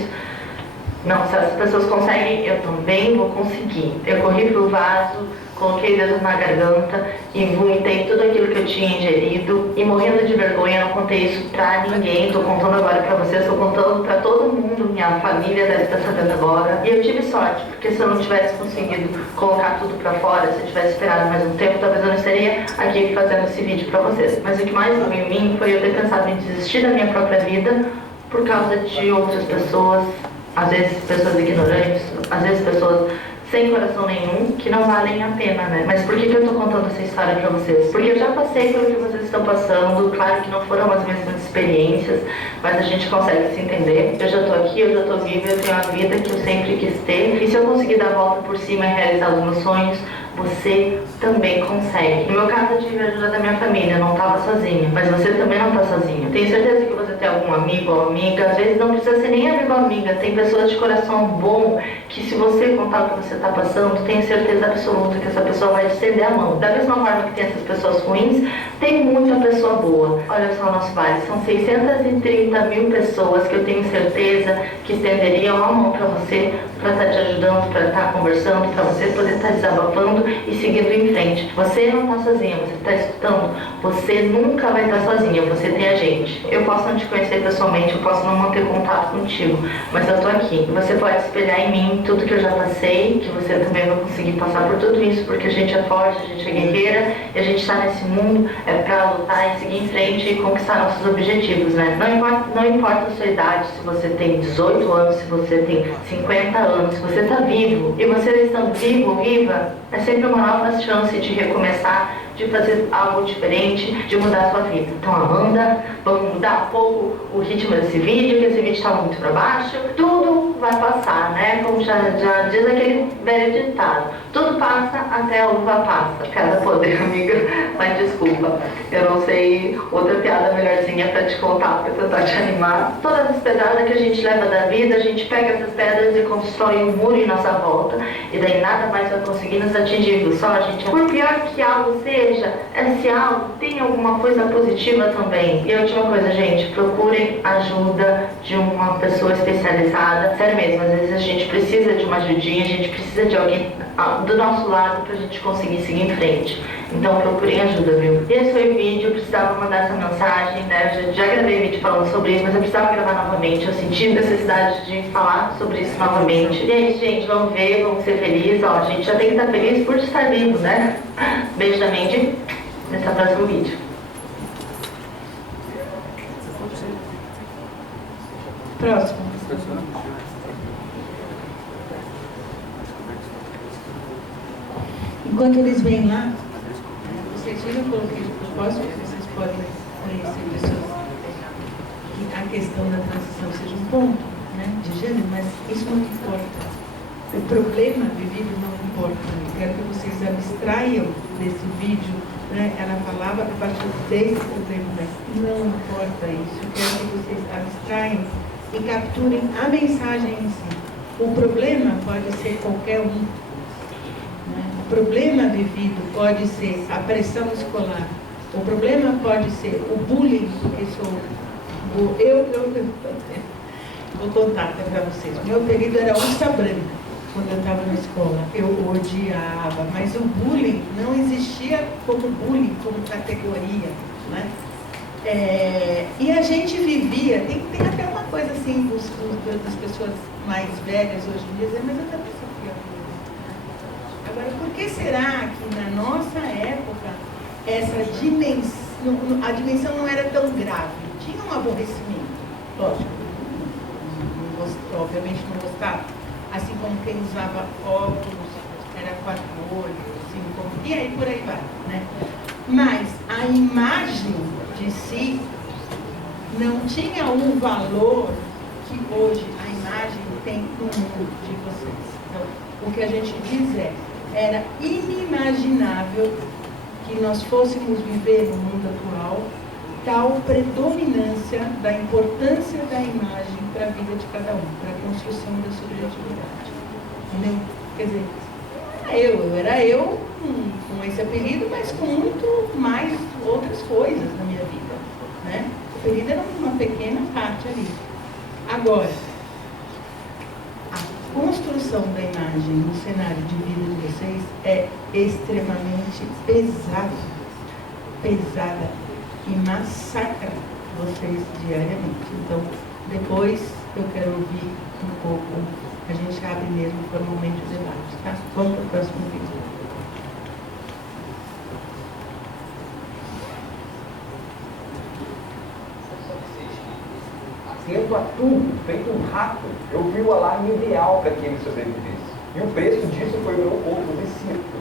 Não, se as pessoas conseguem, eu também vou conseguir. Eu corri pro vaso, coloquei dedos na garganta e vomitei tudo aquilo que eu tinha ingerido e morrendo de vergonha, não contei isso pra ninguém, tô contando agora pra vocês, tô contando pra todo mundo, minha família deve estar sabendo agora. E eu tive sorte, porque se eu não tivesse conseguido colocar tudo pra fora, se eu tivesse esperado mais um tempo, talvez eu não estaria aqui fazendo esse vídeo pra vocês. Mas o que mais doeu em mim foi eu ter pensado em desistir da minha própria vida por causa de outras pessoas, às vezes pessoas ignorantes, às vezes pessoas sem coração nenhum, que não valem a pena, né? Mas por que eu tô contando essa história pra vocês? Porque eu já passei pelo que vocês estão passando, claro que não foram as mesmas experiências, mas a gente consegue se entender. Eu já tô aqui, eu já tô viva, eu tenho a vida que eu sempre quis ter, e se eu conseguir dar a volta por cima e realizar os meus sonhos, você também consegue. No meu caso, eu tive a ajuda da minha família, eu não estava sozinha, mas você também não está sozinho. Tenho certeza que você tem algum amigo ou amiga, às vezes não precisa ser nem amigo ou amiga, tem pessoas de coração bom que se você contar o que você está passando, tenho certeza absoluta que essa pessoa vai te estender a mão. Da mesma forma que tem essas pessoas ruins, tem muita pessoa boa. Olha só o nosso vale, são 630 mil pessoas que eu tenho certeza que estenderiam a mão para você, para estar te ajudando, para estar conversando, para você poder estar desabafando e seguindo em frente. Você não está sozinha, você está escutando, você nunca vai estar sozinha, você tem a gente. Eu posso não te conhecer pessoalmente, eu posso não manter contato contigo, mas eu estou aqui. Você pode espelhar em mim tudo que eu já passei, que você também vai conseguir passar por tudo isso, porque a gente é forte, a gente é guerreira, e a gente está nesse mundo para lutar e seguir em frente e conquistar nossos objetivos, né? Não importa a sua idade, se você tem 18 anos, se você tem 50 anos, se você está vivo, e você estando vivo ou viva, é sempre uma nova chance de recomeçar, de fazer algo diferente, de mudar a sua vida. Então, Amanda, vamos mudar um pouco o ritmo desse vídeo, que esse vídeo estava muito para baixo. Tudo vai passar, né? Como já diz aquele velho ditado. Tudo passa até a uva passa. Cada poder, amiga. Mas desculpa, eu não sei outra piada melhorzinha para te contar, para tentar te animar. Todas as pedradas que a gente leva da vida, a gente pega essas pedras e constrói um muro em nossa volta. E daí nada mais vai conseguir nos atingir, viu? Só a gente, por pior que algo seja, esse algo tem alguma coisa positiva também. E a última coisa, gente, procurem ajuda de uma pessoa especializada. Sério mesmo, às vezes a gente precisa de uma ajudinha, a gente precisa de alguém do nosso lado pra gente conseguir seguir em frente. Então procurem ajuda, viu? E esse foi o vídeo, eu precisava mandar essa mensagem, né? Eu já gravei vídeo falando sobre isso, mas eu precisava gravar novamente. Eu senti necessidade de falar sobre isso novamente. E é isso, gente, vamos ver, vamos ser felizes. Ó, a gente já tem que estar feliz por estar vivo, né? Beijo da Mandy, nesse próximo vídeo. Próximo. Enquanto eles vêm lá, vocês viram, eu coloquei de propósito, que vocês podem conhecer pessoas que a questão da transição seja um ponto, né, de gênero, mas isso não importa. O problema vivido não importa. Eu quero que vocês abstraiam desse vídeo, né? Ela falava a partir desse problema, mas não importa isso. Eu quero que vocês abstraiam e capturem a mensagem em si. O problema pode ser qualquer um. O problema vivido pode ser a pressão escolar. O problema pode ser o bullying. Eu vou contar para vocês. Meu apelido era Ursa Branca quando eu estava na escola. Eu odiava, mas o bullying não existia como bullying, como categoria, né? E a gente vivia, tem até uma coisa assim, das pessoas mais velhas hoje em dia, mas eu também sofria bullying. Agora, por que será que na nossa época essa dimensão, a dimensão não era tão grave? Tinha um aborrecimento, lógico, obviamente não gostava. Assim como quem usava óculos, era 4 olhos, assim, e aí por aí vai, né? Mas a imagem de si não tinha o valor que hoje a imagem tem no mundo de vocês. Então, o que a gente diz era inimaginável que nós fôssemos viver no mundo atual tal predominância da importância da imagem para a vida de cada um, para a construção da subjetividade. Entendeu? Quer dizer, era eu com esse apelido, mas com muito mais outras coisas na minha vida, né? O apelido era uma pequena parte ali. Agora, a construção da imagem no cenário de vida de vocês é extremamente pesada e massacra vocês diariamente. Então, depois eu quero ouvir um pouco, a gente abre mesmo formalmente o debate, tá? Vamos para o próximo vídeo. Atento a tudo, feito um rato, eu vi o alarme ideal para que ele sobrevivesse. E o preço disso foi o meu corpo de circo.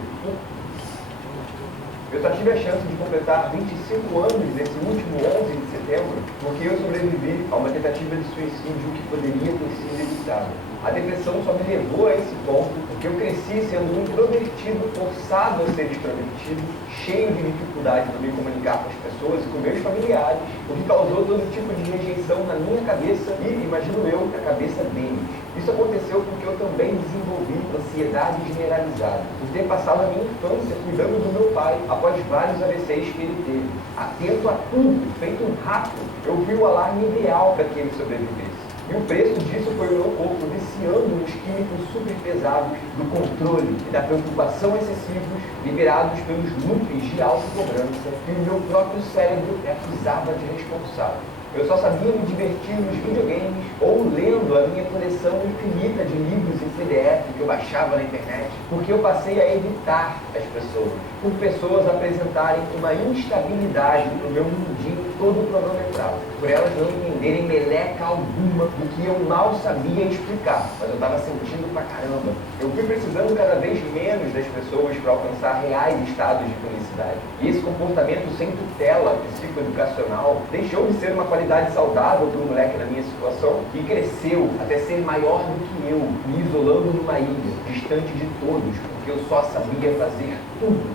Eu só tive a chance de completar 25 anos nesse último 11 de setembro, porque eu sobrevivi a uma tentativa de suicídio que poderia ter sido evitada. A depressão só me levou a esse ponto porque eu cresci sendo um introvertido, forçado a ser extrovertido, cheio de dificuldade para me comunicar com as pessoas e com meus familiares, o que causou todo tipo de rejeição na minha cabeça e, imagino eu, na cabeça deles. Isso aconteceu porque eu também desenvolvi ansiedade generalizada, por ter passado a minha infância cuidando do meu pai após vários AVCs que ele teve. Atento a tudo, feito um rato, eu vi o alarme ideal para que ele sobrevivesse. E o preço disso foi o meu corpo viciando nos químicos super pesados do controle e da preocupação excessivos liberados pelos núcleos de autocobrança que o meu próprio cérebro me acusava de responsável. Eu só sabia me divertir nos videogames ou lendo a minha coleção infinita de livros em PDF que eu baixava na internet, porque eu passei a evitar as pessoas, por pessoas apresentarem uma instabilidade no meu mundinho todo cronometrado, por elas não entenderem meleca alguma do que eu mal sabia explicar, mas eu estava sentindo pra caramba. Eu fui precisando cada vez menos das pessoas para alcançar reais estados de felicidade. E esse comportamento sem tutela psicoeducacional deixou de ser uma qualidade saudável para um moleque na minha situação e cresceu até ser maior do que eu, me isolando numa ilha, distante de todos, porque eu só sabia fazer tudo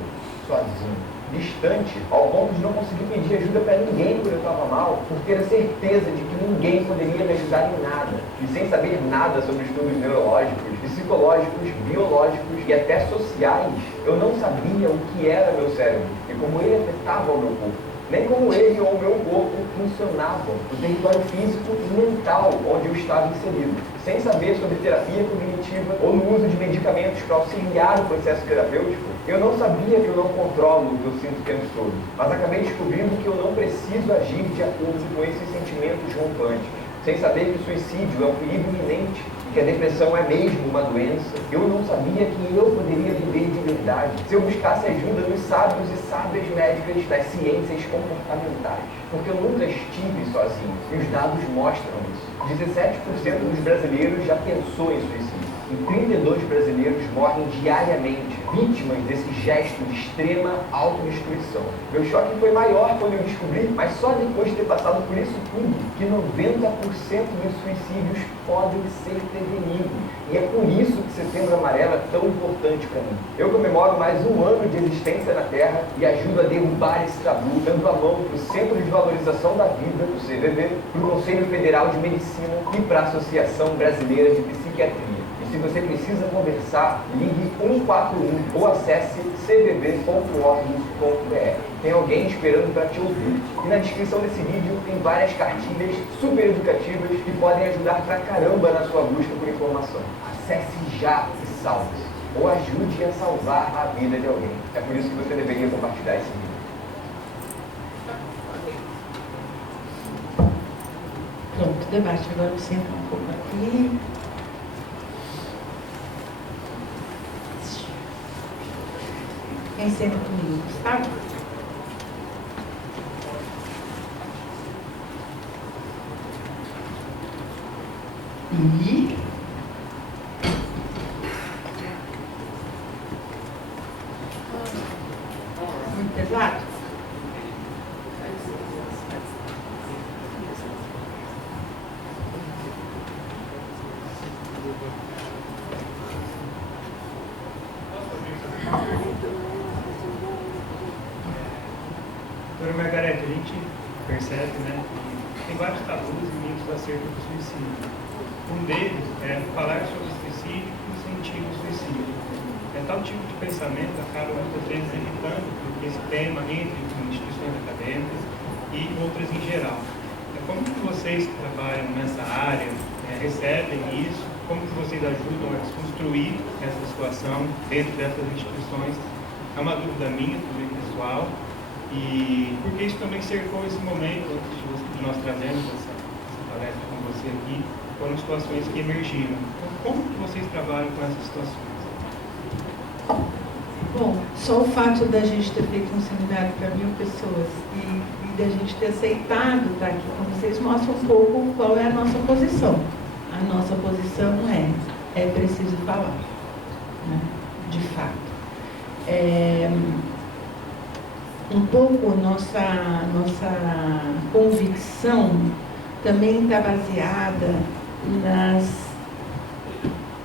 sozinho. Distante, ao ponto de não conseguir pedir ajuda para ninguém quando eu estava mal, por ter a certeza de que ninguém poderia me ajudar em nada, e sem saber nada sobre estudos neurológicos, psicológicos, biológicos e até sociais, eu não sabia o que era meu cérebro e como ele afetava o meu corpo, nem como ele ou o meu corpo funcionavam no território físico e mental onde eu estava inserido. Sem saber sobre terapia cognitiva ou no uso de medicamentos para auxiliar o processo terapêutico, eu não sabia que eu não controlo o que eu sinto o tempo todo, mas acabei descobrindo que eu não preciso agir de acordo com esses sentimentos rompantes. Sem saber que o suicídio é um perigo iminente e que a depressão é mesmo uma doença, eu não sabia que eu poderia viver de verdade se eu buscasse ajuda nos sábios e sábias médicas das ciências comportamentais. Porque eu nunca estive sozinho, e os dados mostram isso. 17% dos brasileiros já pensou em suicídio. E 32 brasileiros morrem diariamente, vítimas desse gesto de extrema autodestruição. Meu choque foi maior quando eu descobri, mas só depois de ter passado por isso tudo, que 90% dos suicídios podem ser prevenidos. E é por isso que Setembro Amarelo é tão importante para mim. Eu comemoro mais um ano de existência na Terra e ajudo a derrubar esse tabu, dando a mão para o Centro de Valorização da Vida, o CVV, para o Conselho Federal de Medicina e para a Associação Brasileira de Psiquiatria. Se você precisa conversar, ligue 141 ou acesse cvv.org.br. Tem alguém esperando para te ouvir. E na descrição desse vídeo tem várias cartilhas super educativas que podem ajudar pra caramba na sua busca por informação. Acesse já e salve-se. Ou ajude a salvar a vida de alguém. É por isso que você deveria compartilhar esse vídeo. Pronto, debate. Agora eu sento um pouco aqui. Quem senta comigo, sabe? E muito pesado? Doutora Margarete, a gente percebe, né, que tem vários tabus e mitos acerca do suicídio. Um deles é falar sobre o suicídio e sentir o suicídio. tal tipo de pensamento acaba muitas vezes evitando que esse tema entre em instituições acadêmicas e outras em geral. Como que vocês que trabalham nessa área recebem isso? Como que vocês ajudam a desconstruir essa situação dentro dessas instituições? É uma dúvida minha, também pessoal, e porque isso também cercou esse momento antes de nós trazermos essa palestra com você aqui, foram situações que emergiram. Então, como que vocês trabalham com essas situações? Bom, só o fato da gente ter feito um seminário para 1000 pessoas e da gente ter aceitado estar aqui com vocês mostra um pouco qual é a nossa posição. A nossa posição é preciso falar, né? De fato. Um pouco nossa convicção também está baseada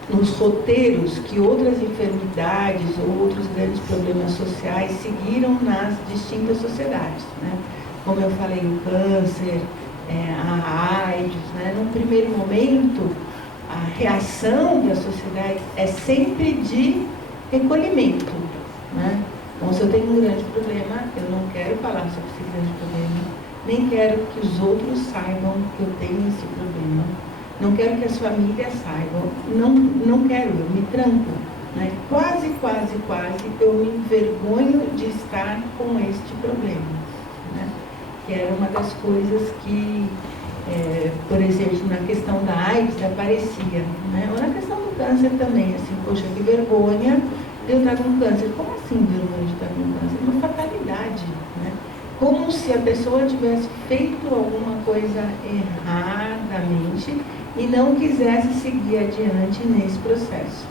nos roteiros que outras enfermidades ou outros grandes problemas sociais seguiram nas distintas sociedades, né? Como eu falei, o câncer, a AIDS, né? Num primeiro momento, a reação da sociedade é sempre de recolhimento, né? Então, se eu tenho um grande problema, eu não quero falar sobre esse grande problema, nem quero que os outros saibam que eu tenho esse problema, não quero que as famílias saibam, não quero, eu me tranco, né? Quase eu me envergonho de estar com este problema, né? Que era uma das coisas que, por exemplo, na questão da AIDS aparecia, né? Ou na questão do câncer também, assim, poxa, que vergonha de eu estar com câncer. Como assim vergonha de estar com câncer? Uma fatalidade, né? Como se a pessoa tivesse feito alguma coisa erradamente e não quisesse seguir adiante nesse processo.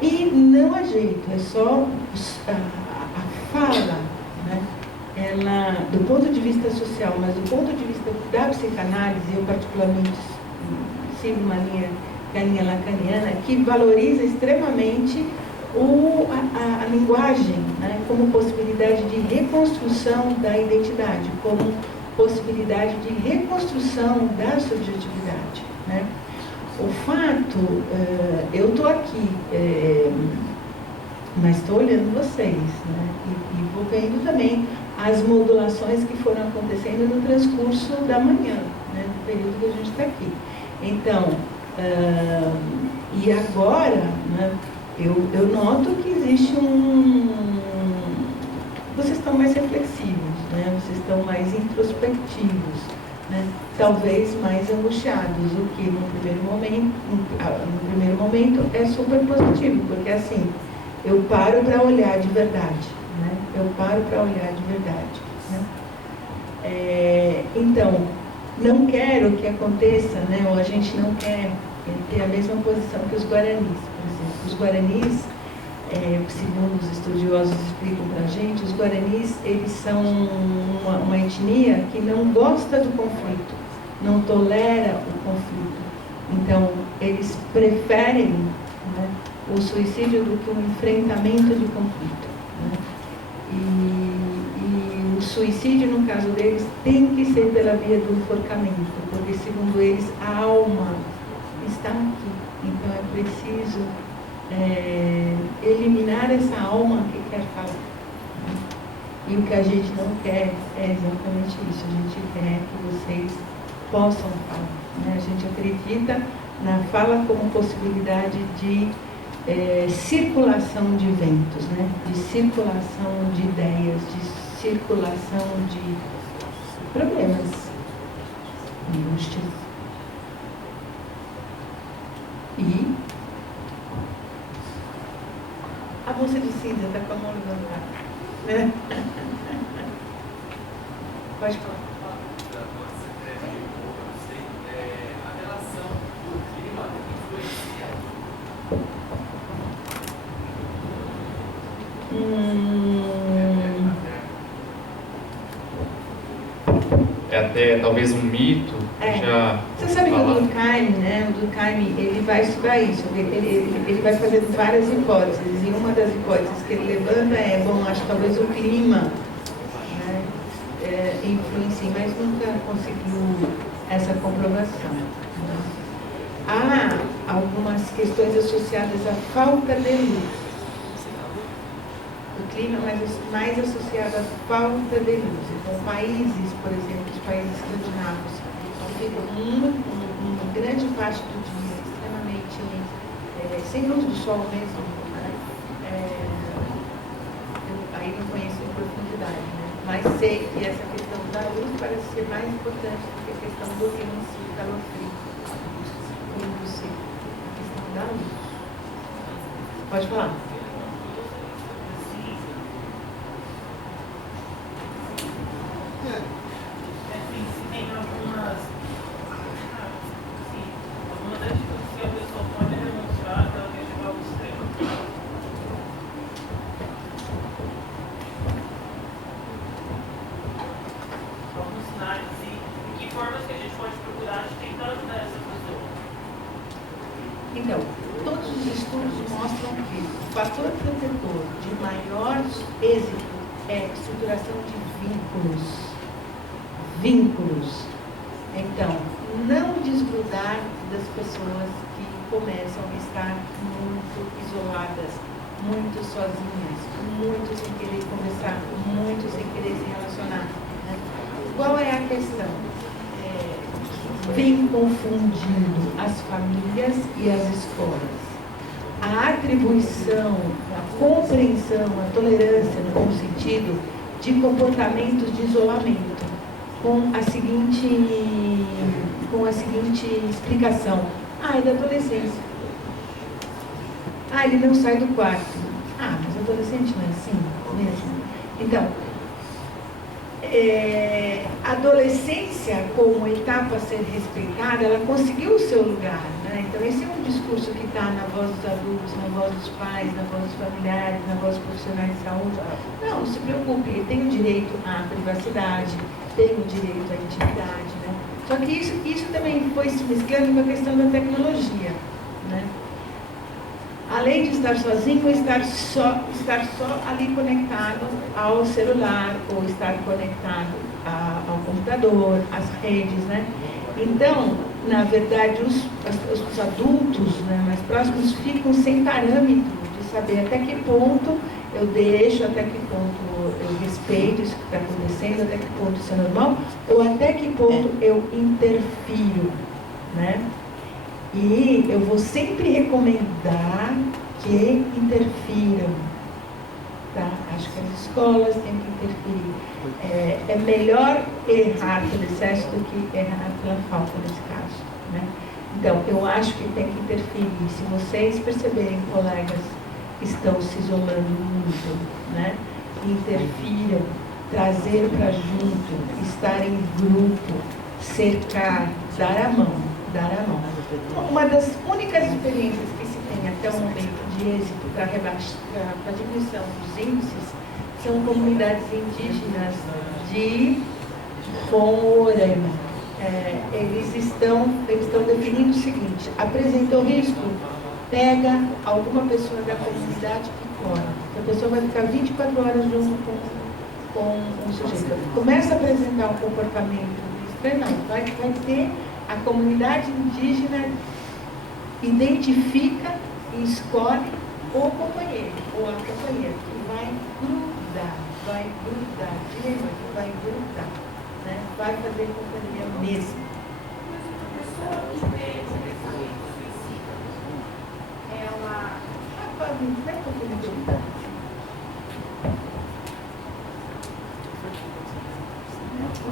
E não há jeito, é só a fala, né? Ela, do ponto de vista social, mas do ponto de vista da psicanálise, eu particularmente sigo uma linha lacaniana que valoriza extremamente a linguagem, né, como possibilidade de reconstrução da identidade, como possibilidade de reconstrução da subjetividade, né? O fato, eu estou aqui, mas estou olhando vocês, né? E vou vendo também as modulações que foram acontecendo no transcurso da manhã, né, no período que a gente está aqui. Então, e agora, né, eu noto que existe vocês estão mais reflexivos, né? Vocês estão mais introspectivos, né? Talvez mais angustiados, o que no primeiro momento é super positivo, porque assim, eu paro para olhar de verdade, né? Eu paro para olhar de verdade, né? Então, não quero que aconteça, né? Ou a gente não quer ter a mesma posição que os guaranis, por exemplo. Os guaranis, segundo os estudiosos explicam para a gente, os guaranis, eles são uma etnia que não gosta do conflito, não tolera o conflito. Então, eles preferem, né, o suicídio do que o enfrentamento de conflito, né? E o suicídio, no caso deles, tem que ser pela via do enforcamento, porque, segundo eles, a alma está aqui. Então, é preciso eliminar essa alma que quer falar, né? E o que a gente não quer é exatamente isso. A gente quer que vocês possam falar, né? A gente acredita na fala como possibilidade de circulação de ventos, né? De circulação de ideias, de circulação de problemas, angústias. E a moça de cinza está com a mão levantada, né? Pode falar. A relação do clima influencia. É até talvez um mito. Já você sabe que o Durkheim, né? O Durkheim, ele vai estudar isso. Ele vai fazer várias hipóteses. E uma das hipóteses que ele levanta acho que talvez o clima, né, influencia, mas nunca conseguiu essa comprovação, né? Há algumas as questões associadas à falta de luz. O clima é mais associado à falta de luz. Então, países, por exemplo, os países escandinavos, que ficam uma grande parte do dia extremamente sem luz do sol mesmo, né? Eu aí não conheço em profundidade, né? Mas sei que essa questão da luz parece ser mais importante do que a questão do clima em si, calor frio. A questão da luz. Pode falar. Então, todos os estudos mostram que o fator protetor de maior êxito é estruturação de vínculos. Vínculos. Então, não desgrudar das pessoas que começam a estar muito isoladas, muito sozinhas, muito sem querer conversar, muito sem querer se relacionar. Né? Qual é a questão? Vem confundindo as famílias e as escolas. A atribuição, a compreensão, a tolerância, no bom sentido, de comportamentos de isolamento, com a seguinte explicação. É da adolescência. Ele não sai do quarto. Mas adolescente não é assim mesmo? Então, a adolescência, como etapa a ser respeitada, ela conseguiu o seu lugar, né? Então, esse é um discurso que está na voz dos adultos, na voz dos pais, na voz dos familiares, na voz dos profissionais de saúde. Não se preocupe, ele tem o direito à privacidade, tem o direito à intimidade, né? Só que isso também foi se mesclando com a questão da tecnologia, né? Além de estar sozinho, estar só ali conectado ao celular, ou estar conectado ao computador, às redes, né? Então, na verdade, os adultos, né, mais próximos ficam sem parâmetro de saber até que ponto eu deixo, até que ponto eu respeito isso que está acontecendo, até que ponto isso é normal, ou até que ponto eu interfiro, né? E eu vou sempre recomendar que interfiram, tá? Acho que as escolas têm que interferir. É melhor errar pelo excesso do que errar pela falta nesse caso, né? Então, eu acho que tem que interferir. Se vocês perceberem que colegas estão se isolando muito, né? Interfiram, trazer para junto, estar em grupo, cercar, dar a mão. Uma das únicas experiências que se tem até o momento de êxito para a diminuição dos índices são comunidades indígenas de Roraima. Eles estão definindo o seguinte: apresentou risco, pega alguma pessoa da comunidade e corre. A pessoa vai ficar 24 horas junto com o sujeito. Começa a apresentar um comportamento estranho, vai ter. A comunidade indígena identifica e escolhe o companheiro ou a companheira que vai grudar, vai grudar, né? Vai fazer companhia mesmo.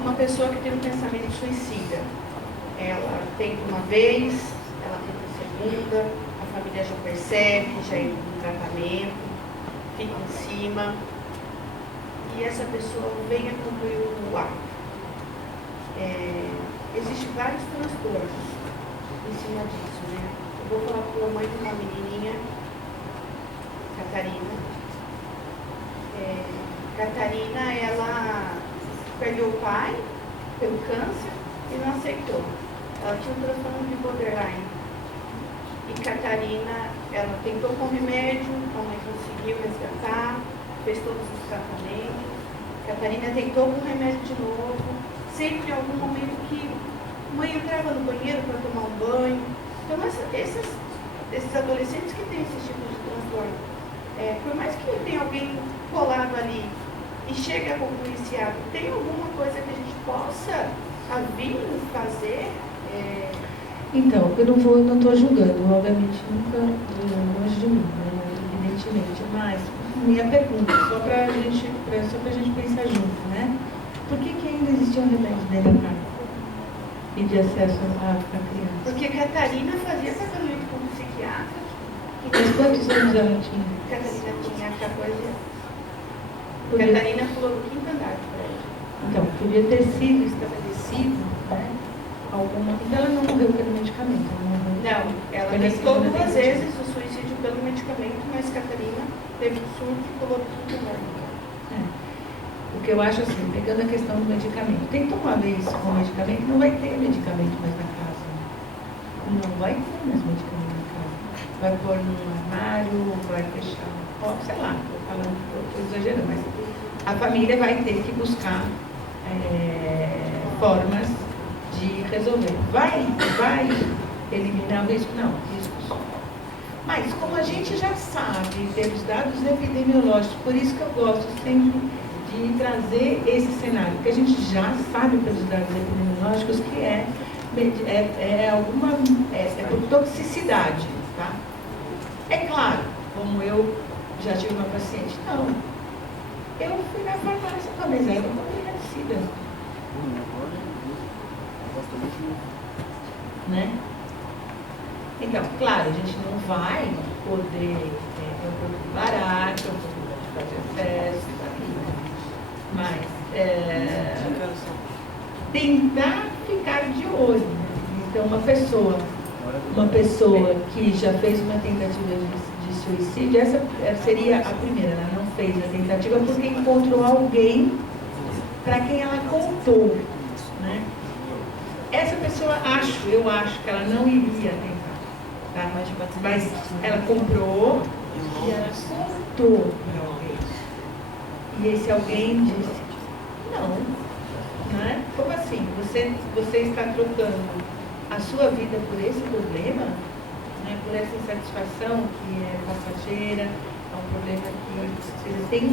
Uma pessoa que tem um pensamento suicida. Ela tenta uma vez, ela tenta a segunda, a família já percebe, já entra no tratamento, fica em cima, e essa pessoa vem a concluir o ato. Existem vários transtornos em cima disso, né? Eu vou falar com a mãe de uma menininha, Catarina. Catarina, ela perdeu o pai pelo câncer e não aceitou. Ela tinha um transtorno de borderline. E Catarina, ela tentou com remédio, a mãe conseguiu resgatar, fez todos os tratamentos. Catarina tentou com remédio de novo. Sempre em algum momento que a mãe entrava no banheiro para tomar um banho. Então, desses adolescentes que têm esses tipos de transtorno. Por mais que tenha alguém colado ali e chegue a concluir esse ato, tem alguma coisa que a gente possa vir fazer? Então, eu não estou julgando, obviamente, nunca longe de mim, né, evidentemente, mas minha pergunta, só para a gente pensar junto, né? Por que ainda existiam remédios dentro da casa e de acesso à criança? Porque Catarina fazia tratamento com um psiquiatra. Mas quantos anos ela tinha? Catarina tinha 14 anos. Podia... Catarina pulou do 5º andar do prédio. Então, podia ter sido estabelecido, né? Alguma... Então ela não morreu pelo medicamento, Não, ela tentou 2 vezes o suicídio pelo medicamento, mas Catarina teve um surto e pulou do 5º andar. O que eu acho assim, pegando a questão do medicamento, tentou uma vez com medicamento, não vai ter medicamento mais na casa. Não vai ter mais medicamento na casa. Vai pôr num armário, vai fechar, sei lá, estou falando, estou exagerando, mas a família vai ter que buscar formas de resolver. Vai eliminar o risco? Não, risco só. Mas como a gente já sabe, temos dados epidemiológicos, por isso que eu gosto sempre de trazer esse cenário, porque a gente já sabe pelos dados epidemiológicos que é por toxicidade, tá? É claro, como eu já tive uma paciente, não. Eu fui na farmácia com a mesada com herbicida. Né? Então, claro, a gente não vai poder ter um produto barato, um produto de fazer acesso, mas tentar ficar de olho. Então, uma pessoa que já fez uma tentativa de suicídio, essa seria a primeira, ela não fez a tentativa porque encontrou alguém para quem ela contou, né? Essa pessoa, eu acho que ela não iria tentar, tá? Mas ela comprou e ela contou para alguém. E esse alguém disse, não, né? Como assim? Você está trocando a sua vida por esse problema, né? Por essa insatisfação que é passageira, é um problema que tem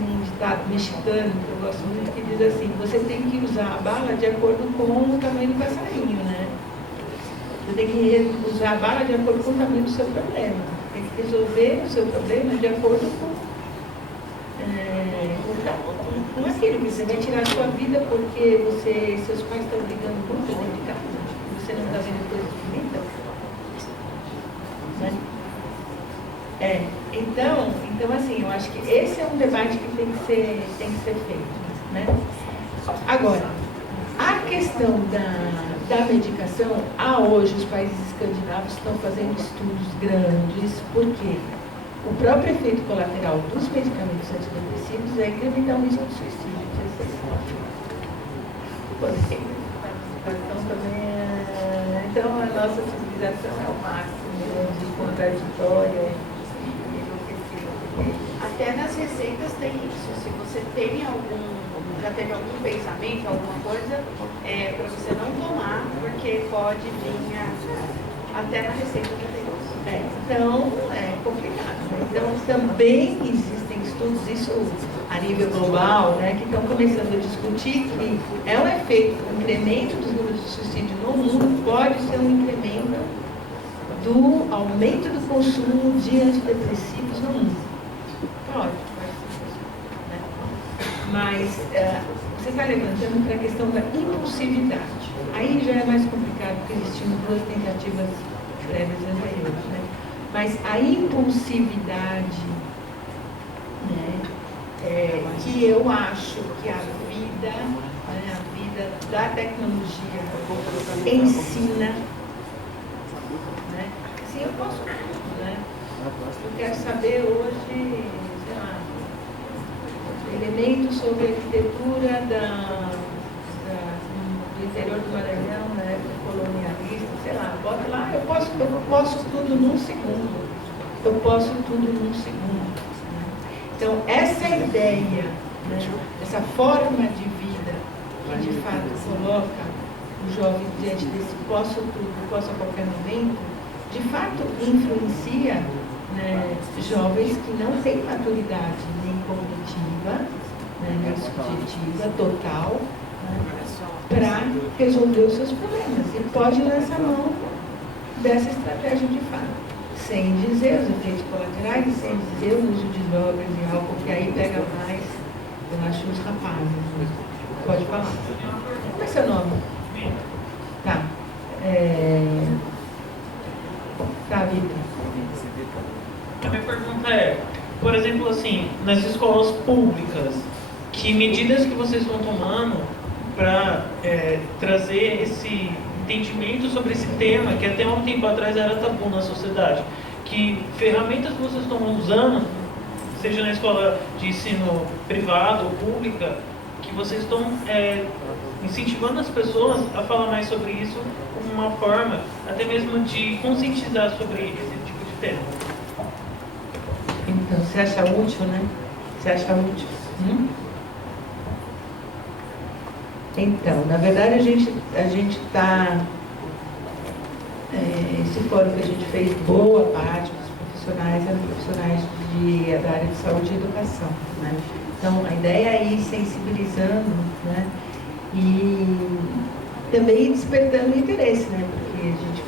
um ditado mexicano que eu gosto muito que diz assim, você tem que usar a bala de acordo com o tamanho do passarinho, né? Você tem que usar a bala de acordo com o tamanho do seu problema. Tem que resolver o seu problema de acordo com aquilo que você vai tirar a sua vida porque seus pais estão brigando muito dentro de casa, você não está vendo coisas bonitas, né? Então assim, eu acho que esse é um debate que tem que ser feito, né? Agora, a questão da medicação, hoje os países escandinavos estão fazendo estudos grandes, porque o próprio efeito colateral dos medicamentos antidepressivos é incrementar o risco de suicídio. Então a nossa civilização é o máximo de contraditória. Até nas receitas tem isso. Se você já teve algum pensamento, alguma coisa, para você não tomar, porque pode vir até na receita já tem isso. Então é complicado. Então também existem estudos, isso a nível global, né, que estão começando a discutir que é um efeito, o incremento dos números de suicídio no mundo pode ser um incremento do aumento do consumo de antidepressivos no mundo. Pode ser, né? Mas você está levantando para a questão da impulsividade. Aí já é mais complicado, porque existiam 2 tentativas prévias anteriores, né? Mas a impulsividade, né, que eu acho que a vida da tecnologia ensina, né? Assim, eu posso tudo, né? Eu quero saber hoje, sei lá, elementos sobre a arquitetura do interior do Maranhão, na época colonialista, sei lá, bota lá, eu posso tudo num segundo. Eu posso tudo num segundo. Né? Então, essa ideia, né, essa forma de vida que de fato coloca o jovem diante desse posso tudo, posso a qualquer momento, de fato influencia, né, jovens que não têm maturidade nem cognitiva, né, nem subjetiva, total, né, para resolver os seus problemas. E pode lançar mão dessa estratégia de fato, sem dizer os efeitos colaterais, sem dizer o uso de drogas e álcool, que aí pega mais, eu acho, os rapazes. Né? Pode falar. Como é seu nome? Tá. Tá, Vitor. A minha pergunta é, por exemplo, assim, nas escolas públicas, que medidas que vocês estão tomando para trazer esse entendimento sobre esse tema, que até um tempo atrás era tabu na sociedade? Que ferramentas que vocês estão usando, seja na escola de ensino privado ou pública, que vocês estão incentivando as pessoas a falar mais sobre isso como uma forma até mesmo de conscientizar sobre esse tipo de tema? Então, você acha útil, né? Você acha útil? Então, na verdade, a gente está... esse fórum que a gente fez, boa parte dos profissionais eram profissionais da área de saúde e educação, né? Então, a ideia é ir sensibilizando, né? E também despertando interesse, né? Porque a gente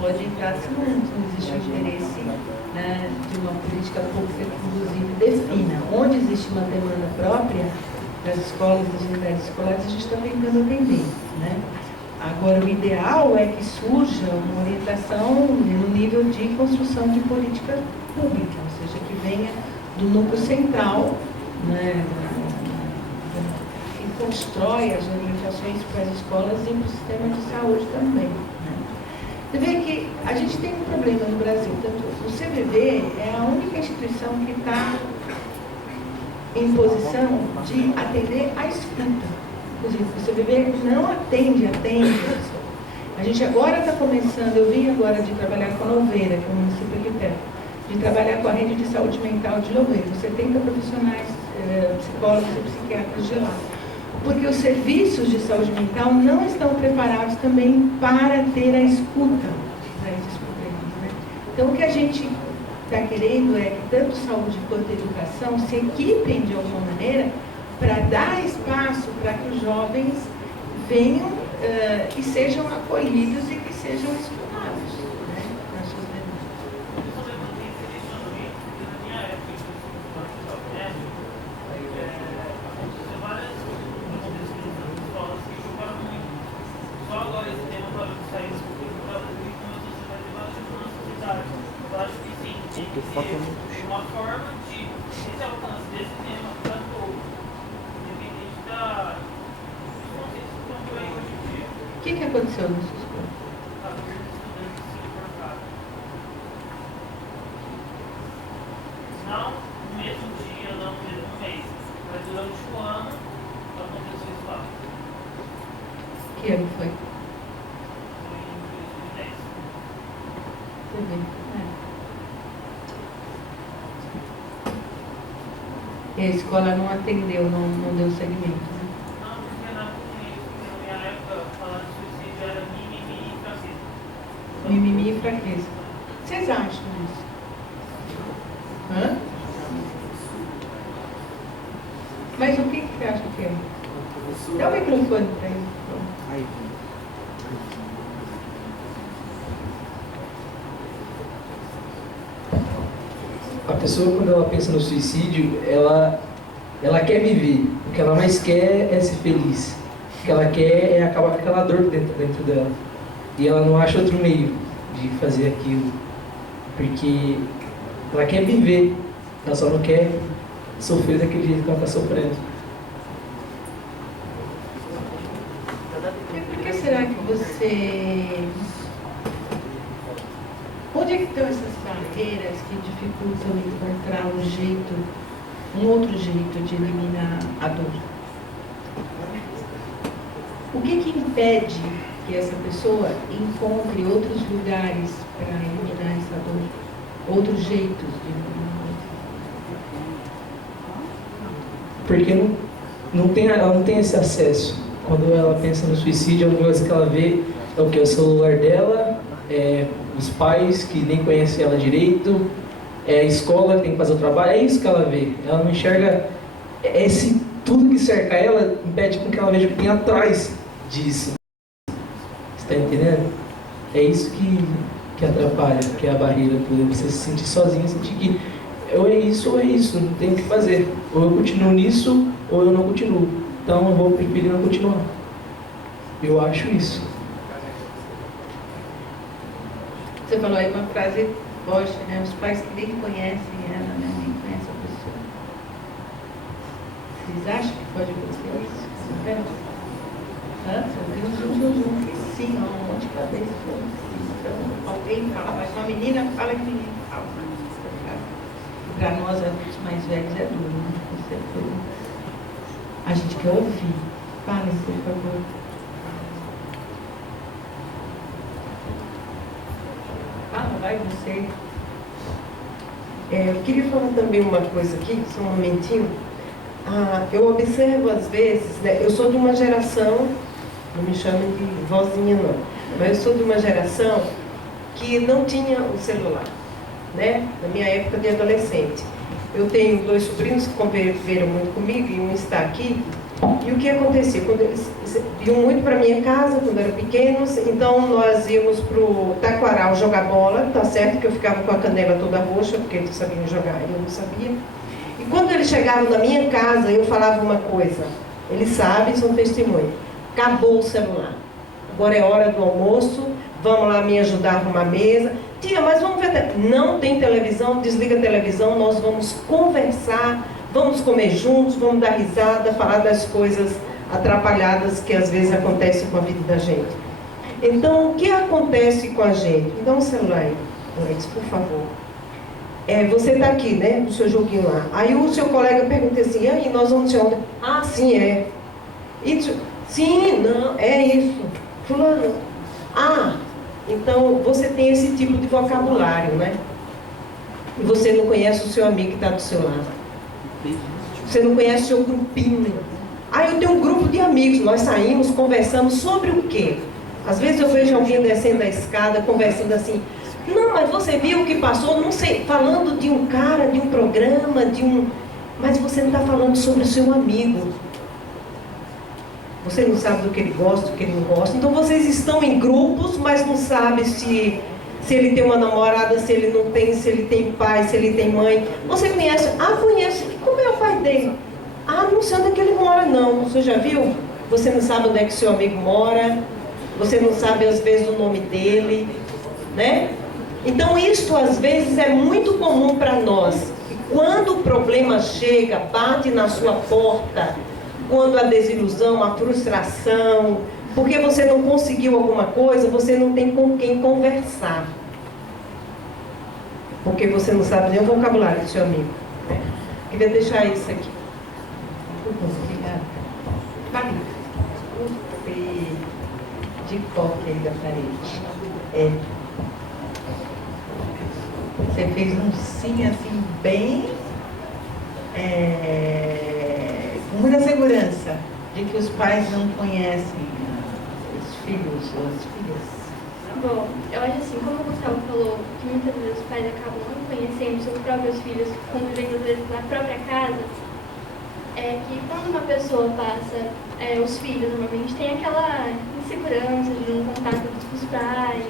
pode entrar se não existe um interesse, né, de uma política pública que, inclusive, defina onde existe uma demanda própria das escolas, das unidades escolares, a gente está tentando atender, né? Agora, o ideal é que surja uma orientação no nível de construção de política pública, ou seja, que venha do núcleo central, né, que constrói as orientações para as escolas e para o sistema de saúde também. Né? Você vê que a gente tem um problema no Brasil, tanto o CVV é a única instituição que está em posição de atender a escuta. Inclusive, o CVV não atende. A gente agora está começando, eu vim agora de trabalhar com a Louveira, que é o município aqui perto, de trabalhar com a rede de saúde mental de Louveira, 70 profissionais, psicólogos e psiquiatras de lá. Porque os serviços de saúde mental não estão preparados também para ter a escuta para esses problemas, né? Então, o que a gente está querendo é que tanto saúde quanto educação se equipem de alguma maneira para dar espaço para que os jovens venham e sejam acolhidos e que sejam escutados, né, nas suas demandas. Só agora esse tema parou de sair por causa de que começou a ser mais debatido na sociedade. Eu acho que sim, tem que ser uma forma de esse alcance desse tema para todos, independente da consciência que estão por aí hoje em dia. O que aconteceu na sua escola? A número de estudantes se importaram. Não no mesmo dia, não no mesmo mês, mas durante o ano aconteceu isso lá. Que ano foi? Foi em 2010. Você vê. E a escola não atendeu, não deu segmento, né? Não, porque na minha época, falar de suicídio era mimimi e fraqueza. Mimimi e fraqueza. Vocês acham isso? Hã? Mas o que você acha que é? Dá o microfone para ele. A pessoa, quando ela pensa no suicídio, ela quer viver. O que ela mais quer é ser feliz. O que ela quer é acabar com aquela dor dentro dela. E ela não acha outro meio de fazer aquilo. Porque ela quer viver. Ela só não quer sofrer daquele jeito que ela está sofrendo. Por que será que você... Onde é que estão essas barreiras que dificultam encontrar um outro jeito de eliminar a dor? O que impede que essa pessoa encontre outros lugares para eliminar essa dor? Outros jeitos de eliminar a dor? Porque ela não tem esse acesso. Quando ela pensa no suicídio, a única coisa que ela vê é o que? O celular dela, os pais que nem conhecem ela direito, é a escola que tem que fazer o trabalho, é isso que ela vê. Ela não enxerga tudo que cerca ela, impede com que ela veja o que tem atrás disso. Você está entendendo? É isso que atrapalha, que é a barreira toda. Você se sentir sozinho, sentir que ou é isso, não tem o que fazer. Ou eu continuo nisso, ou eu não continuo. Então eu vou preferir não continuar. Eu acho isso. Você falou aí uma frase forte, né? Os pais que nem conhecem ela, né? Nem conhecem a pessoa. Vocês acham que pode acontecer isso? Sim, ó, um monte de cabeça. Então, alguém fala, mas uma menina fala que ninguém fala. Para nós, adultos mais velhos, é duro, né? Com certeza. A gente quer ouvir. Falem, por favor. Vai você. Eu queria falar também uma coisa aqui, só um momentinho. Eu observo às vezes, né, eu sou de uma geração, não me chamem de vozinha não, mas eu sou de uma geração que não tinha o celular, né, na minha época de adolescente. Eu tenho 2 sobrinhos que conviveram muito comigo e um está aqui. E o que acontecia? Quando eles iam muito para minha casa, quando eram pequenos, então nós íamos para o Taquaral jogar bola, tá certo que eu ficava com a canela toda roxa, porque eles sabiam jogar e eu não sabia. E quando eles chegavam na minha casa, eu falava uma coisa, eles sabem, são testemunhas, acabou o celular, agora é hora do almoço, vamos lá me ajudar a arrumar a mesa. Tia, mas vamos ver, não tem televisão, desliga a televisão, nós vamos conversar, vamos comer juntos, vamos dar risada, falar das coisas atrapalhadas que às vezes acontecem com a vida da gente. Então, o que acontece com a gente? Me dá um celular aí, Alex, por favor. Você está aqui, né, no seu joguinho lá. Aí o seu colega pergunta assim, e aí, nós vamos ontem? Ah, sim, é. Isso, sim, não, é isso. Fulano. Ah, então você tem esse tipo de vocabulário, né? E você não conhece o seu amigo que está do seu lado. Você não conhece o seu grupinho. Eu tenho um grupo de amigos, nós saímos, conversamos sobre o quê? Às vezes eu vejo alguém descendo a escada, conversando assim, não, mas você viu o que passou, não sei, falando de um cara, de um programa, mas você não está falando sobre o seu amigo. Você não sabe do que ele gosta, do que ele não gosta. Então vocês estão em grupos, mas não sabem se ele tem uma namorada, se ele não tem, se ele tem pai, se ele tem mãe. Você conhece? Conheço. Como é o pai dele? Não sei onde é que ele mora, não. Você já viu? Você não sabe onde é que seu amigo mora. Você não sabe, às vezes, o nome dele. Né? Então, isso, às vezes, é muito comum para nós. E quando o problema chega, bate na sua porta, quando a desilusão, a frustração, porque você não conseguiu alguma coisa, você não tem com quem conversar. Porque você não sabe nem o vocabulário do seu amigo. Queria deixar isso aqui. Obrigada. Fábio, de coque aí da parede. Você fez um sim assim, bem... com muita segurança de que os pais não conhecem os filhos ou as filhas. Bom, eu acho assim, como o Gustavo falou, que muitas vezes os pais acabam não conhecendo seus próprios filhos, convivendo às vezes na própria casa, que quando uma pessoa passa, os filhos normalmente têm aquela insegurança de não contar tudo com os pais,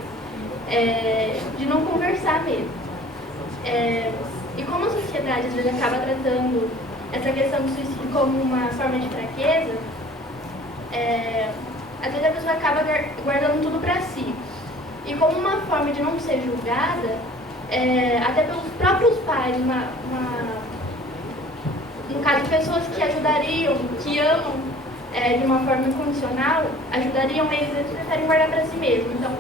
de não conversar mesmo. E como a sociedade às vezes acaba tratando essa questão do suicídio como uma forma de fraqueza, às vezes a pessoa acaba guardando tudo para si. E como uma forma de não ser julgada, até pelos próprios pais, no caso, pessoas que ajudariam, que amam de uma forma incondicional, ajudariam eles preferem guardar para si mesmo. Então,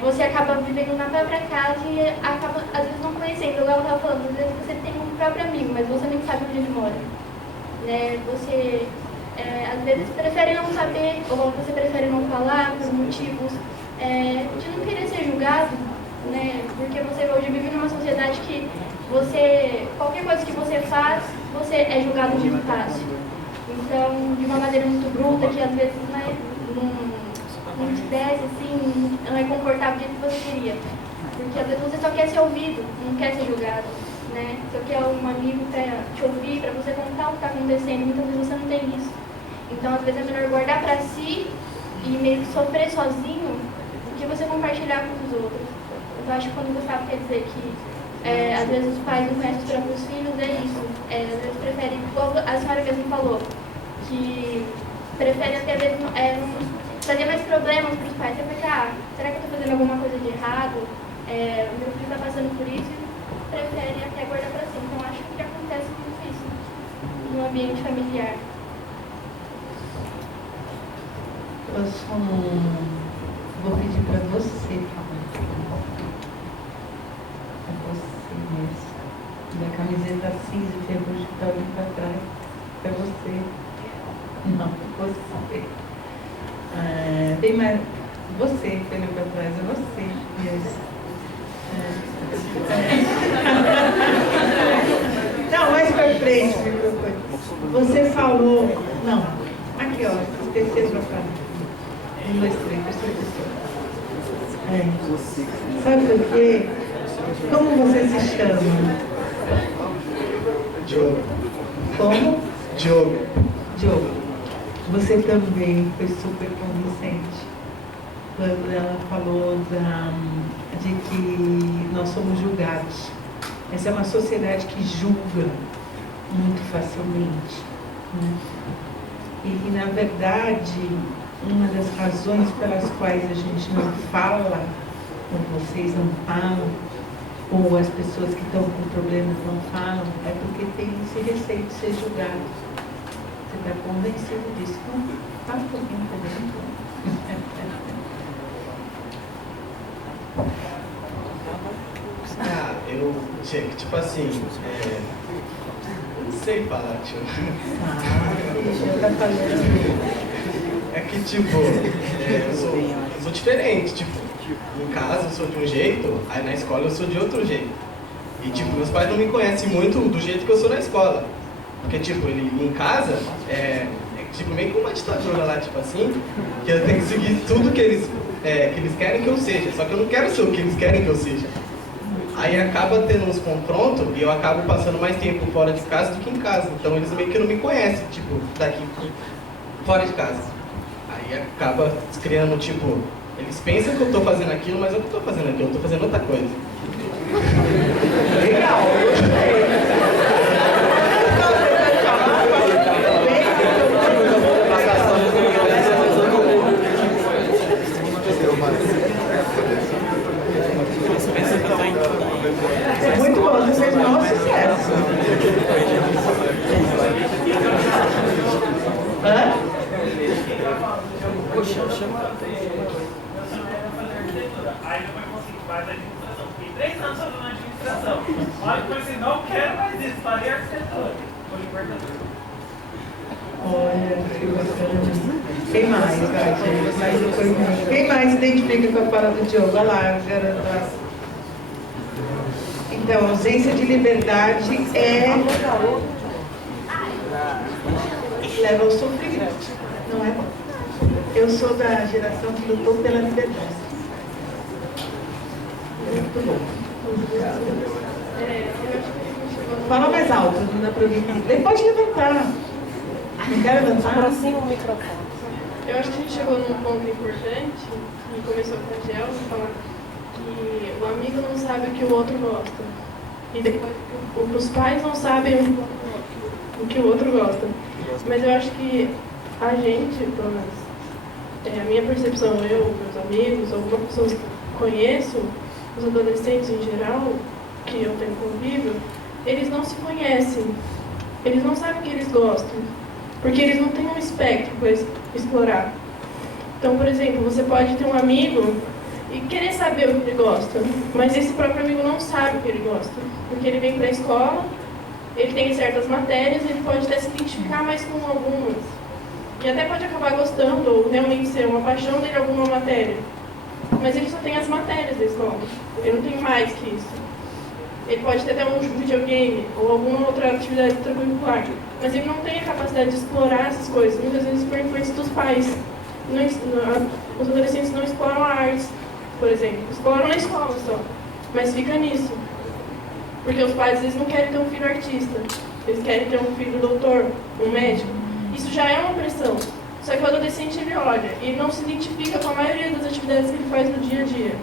você acaba vivendo na própria casa e acaba, às vezes, não conhecendo. Igual eu estava falando, às vezes você tem um próprio amigo, mas você nem sabe onde ele mora. Né? Você, às vezes, prefere não saber, ou você prefere não falar por motivos de não querer ser julgado, né? Porque você hoje vive numa sociedade que qualquer coisa que você faz, você é julgado muito fácil. Então, de uma maneira muito bruta, que às vezes, né, desce, assim, não é confortável do jeito que você queria. Porque às vezes você só quer ser ouvido, não quer ser julgado, né? Só quer um amigo para te ouvir, para você contar o que está acontecendo. Muitas vezes você não tem isso. Então, às vezes é melhor guardar para si e meio que sofrer sozinho do que você compartilhar com os outros. Então, acho que quando o Gustavo quer dizer que às vezes os pais não conhecem os próprios filhos, é isso. Às vezes preferem, como a senhora mesmo falou, que preferem até mesmo trazer mais problemas para os pais. Você fica, será que eu estou fazendo alguma coisa de errado? O meu filho está passando por isso e preferem até guardar para si. Então, acho que acontece muito isso no ambiente familiar. Vou pedir para você falar. É você mesmo. Da camiseta cinza que hoje está ali para trás. É você. Não, você. Tem mais. Você que foi ali para trás, é você. Não, mais para frente, o microfone. Você falou. Não, aqui ó, terceiro trocar. 1, 2, 3, professor. Sabe por quê? Como você se chama? Diogo. Como? Diogo. Diogo. Você também foi super convincente quando ela falou de que nós somos julgados. Essa é uma sociedade que julga muito facilmente, né? E na verdade, uma das razões pelas quais a gente não fala, ou vocês não falam, ou as pessoas que estão com problemas não falam, é porque tem esse receio de ser julgado. Você está convencido disso? Não, fala um pouquinho também. Tipo assim, eu não sei falar, tio. Tá falando. É que, tipo, eu sou diferente, tipo, em casa eu sou de um jeito, aí na escola eu sou de outro jeito. E, tipo, meus pais não me conhecem muito do jeito que eu sou na escola. Porque, tipo, em casa, tipo, meio que uma ditadura lá, tipo assim, que eu tenho que seguir tudo que eles querem que eu seja, só que eu não quero ser o que eles querem que eu seja. Aí acaba tendo uns confrontos e eu acabo passando mais tempo fora de casa do que em casa. Então eles meio que não me conhecem, tipo, daqui fora de casa. Aí acaba criando, tipo, eles pensam que eu tô fazendo aquilo, mas eu não tô fazendo aquilo, eu tô fazendo outra coisa. Legal, eu gostei. Muito bom, você fez o maior sucesso. Hã? Poxa, chama. Aí depois consegui fazer administração. Fiquei 3 anos fazendo administração. Olha, eu falei, não quero mais isso, farei arquitetura. Foi libertador. Olha, que bacana. Quem mais, vai? Quem mais se identifica com a fala do Diogo? Olha lá, garota. Então, ausência de liberdade leva ao sofrimento, não é? Eu sou da geração que lutou pela liberdade. Muito bom. Fala mais alto, não dá para ouvir. Pode levantar. Não quer levantar? Aproxima o microfone. Eu acho que a gente chegou num ponto importante, e começou com a Gel, falar que o amigo não sabe o que o outro gosta. E depois os pais não sabem o que o outro gosta. Mas eu acho que a gente, pelo menos, a minha percepção, eu, meus amigos, algumas pessoas que conheço, os adolescentes em geral, que eu tenho convívio, eles não se conhecem. Eles não sabem o que eles gostam. Porque eles não têm um espectro para explorar. Então, por exemplo, você pode ter um amigo e querer saber o que ele gosta, mas esse próprio amigo não sabe o que ele gosta, porque ele vem para a escola, ele tem certas matérias, ele pode até se identificar mais com algumas, e até pode acabar gostando, ou realmente ser uma paixão dele alguma matéria, mas ele só tem as matérias da escola, ele não tem mais que isso. Ele pode ter até um videogame, ou alguma outra atividade extracurricular, mas ele não tem a capacidade de explorar essas coisas, muitas vezes por influência dos pais. os adolescentes não exploram a arte, por exemplo. Exploram na escola só, mas fica nisso. Porque os pais, eles não querem ter um filho artista, eles querem ter um filho doutor, um médico. Isso já é uma pressão. Só que o adolescente, ele olha e não se identifica com a maioria das atividades que ele faz no dia a dia.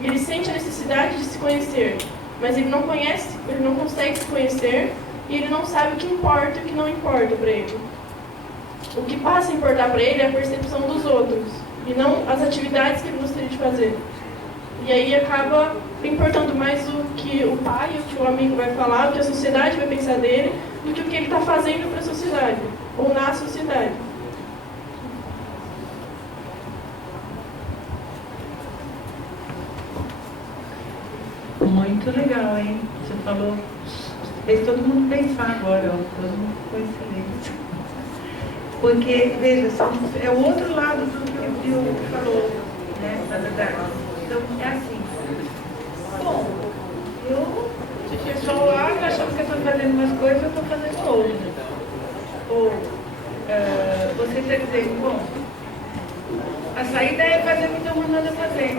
E ele sente a necessidade de se conhecer, mas ele não conhece, ele não consegue se conhecer e ele não sabe o que importa e o que não importa para ele. O que passa a importar para ele é a percepção dos outros e não as atividades que ele gostaria de fazer. E aí acaba importando mais o que o pai, o que o amigo vai falar, o que a sociedade vai pensar dele, do que o que ele está fazendo para a sociedade, ou na sociedade. Muito legal, hein? Você falou, fez todo mundo pensar agora, ó, todo mundo ficou excelente. Porque, veja, é o outro lado do que o Diogo falou, né, na verdade. Então, é assim. Bom, o pessoal lá achando que eu estou fazendo umas coisas, eu estou fazendo outras. Ou, você está dizendo, bom, a saída é fazer o que estão mandando fazer.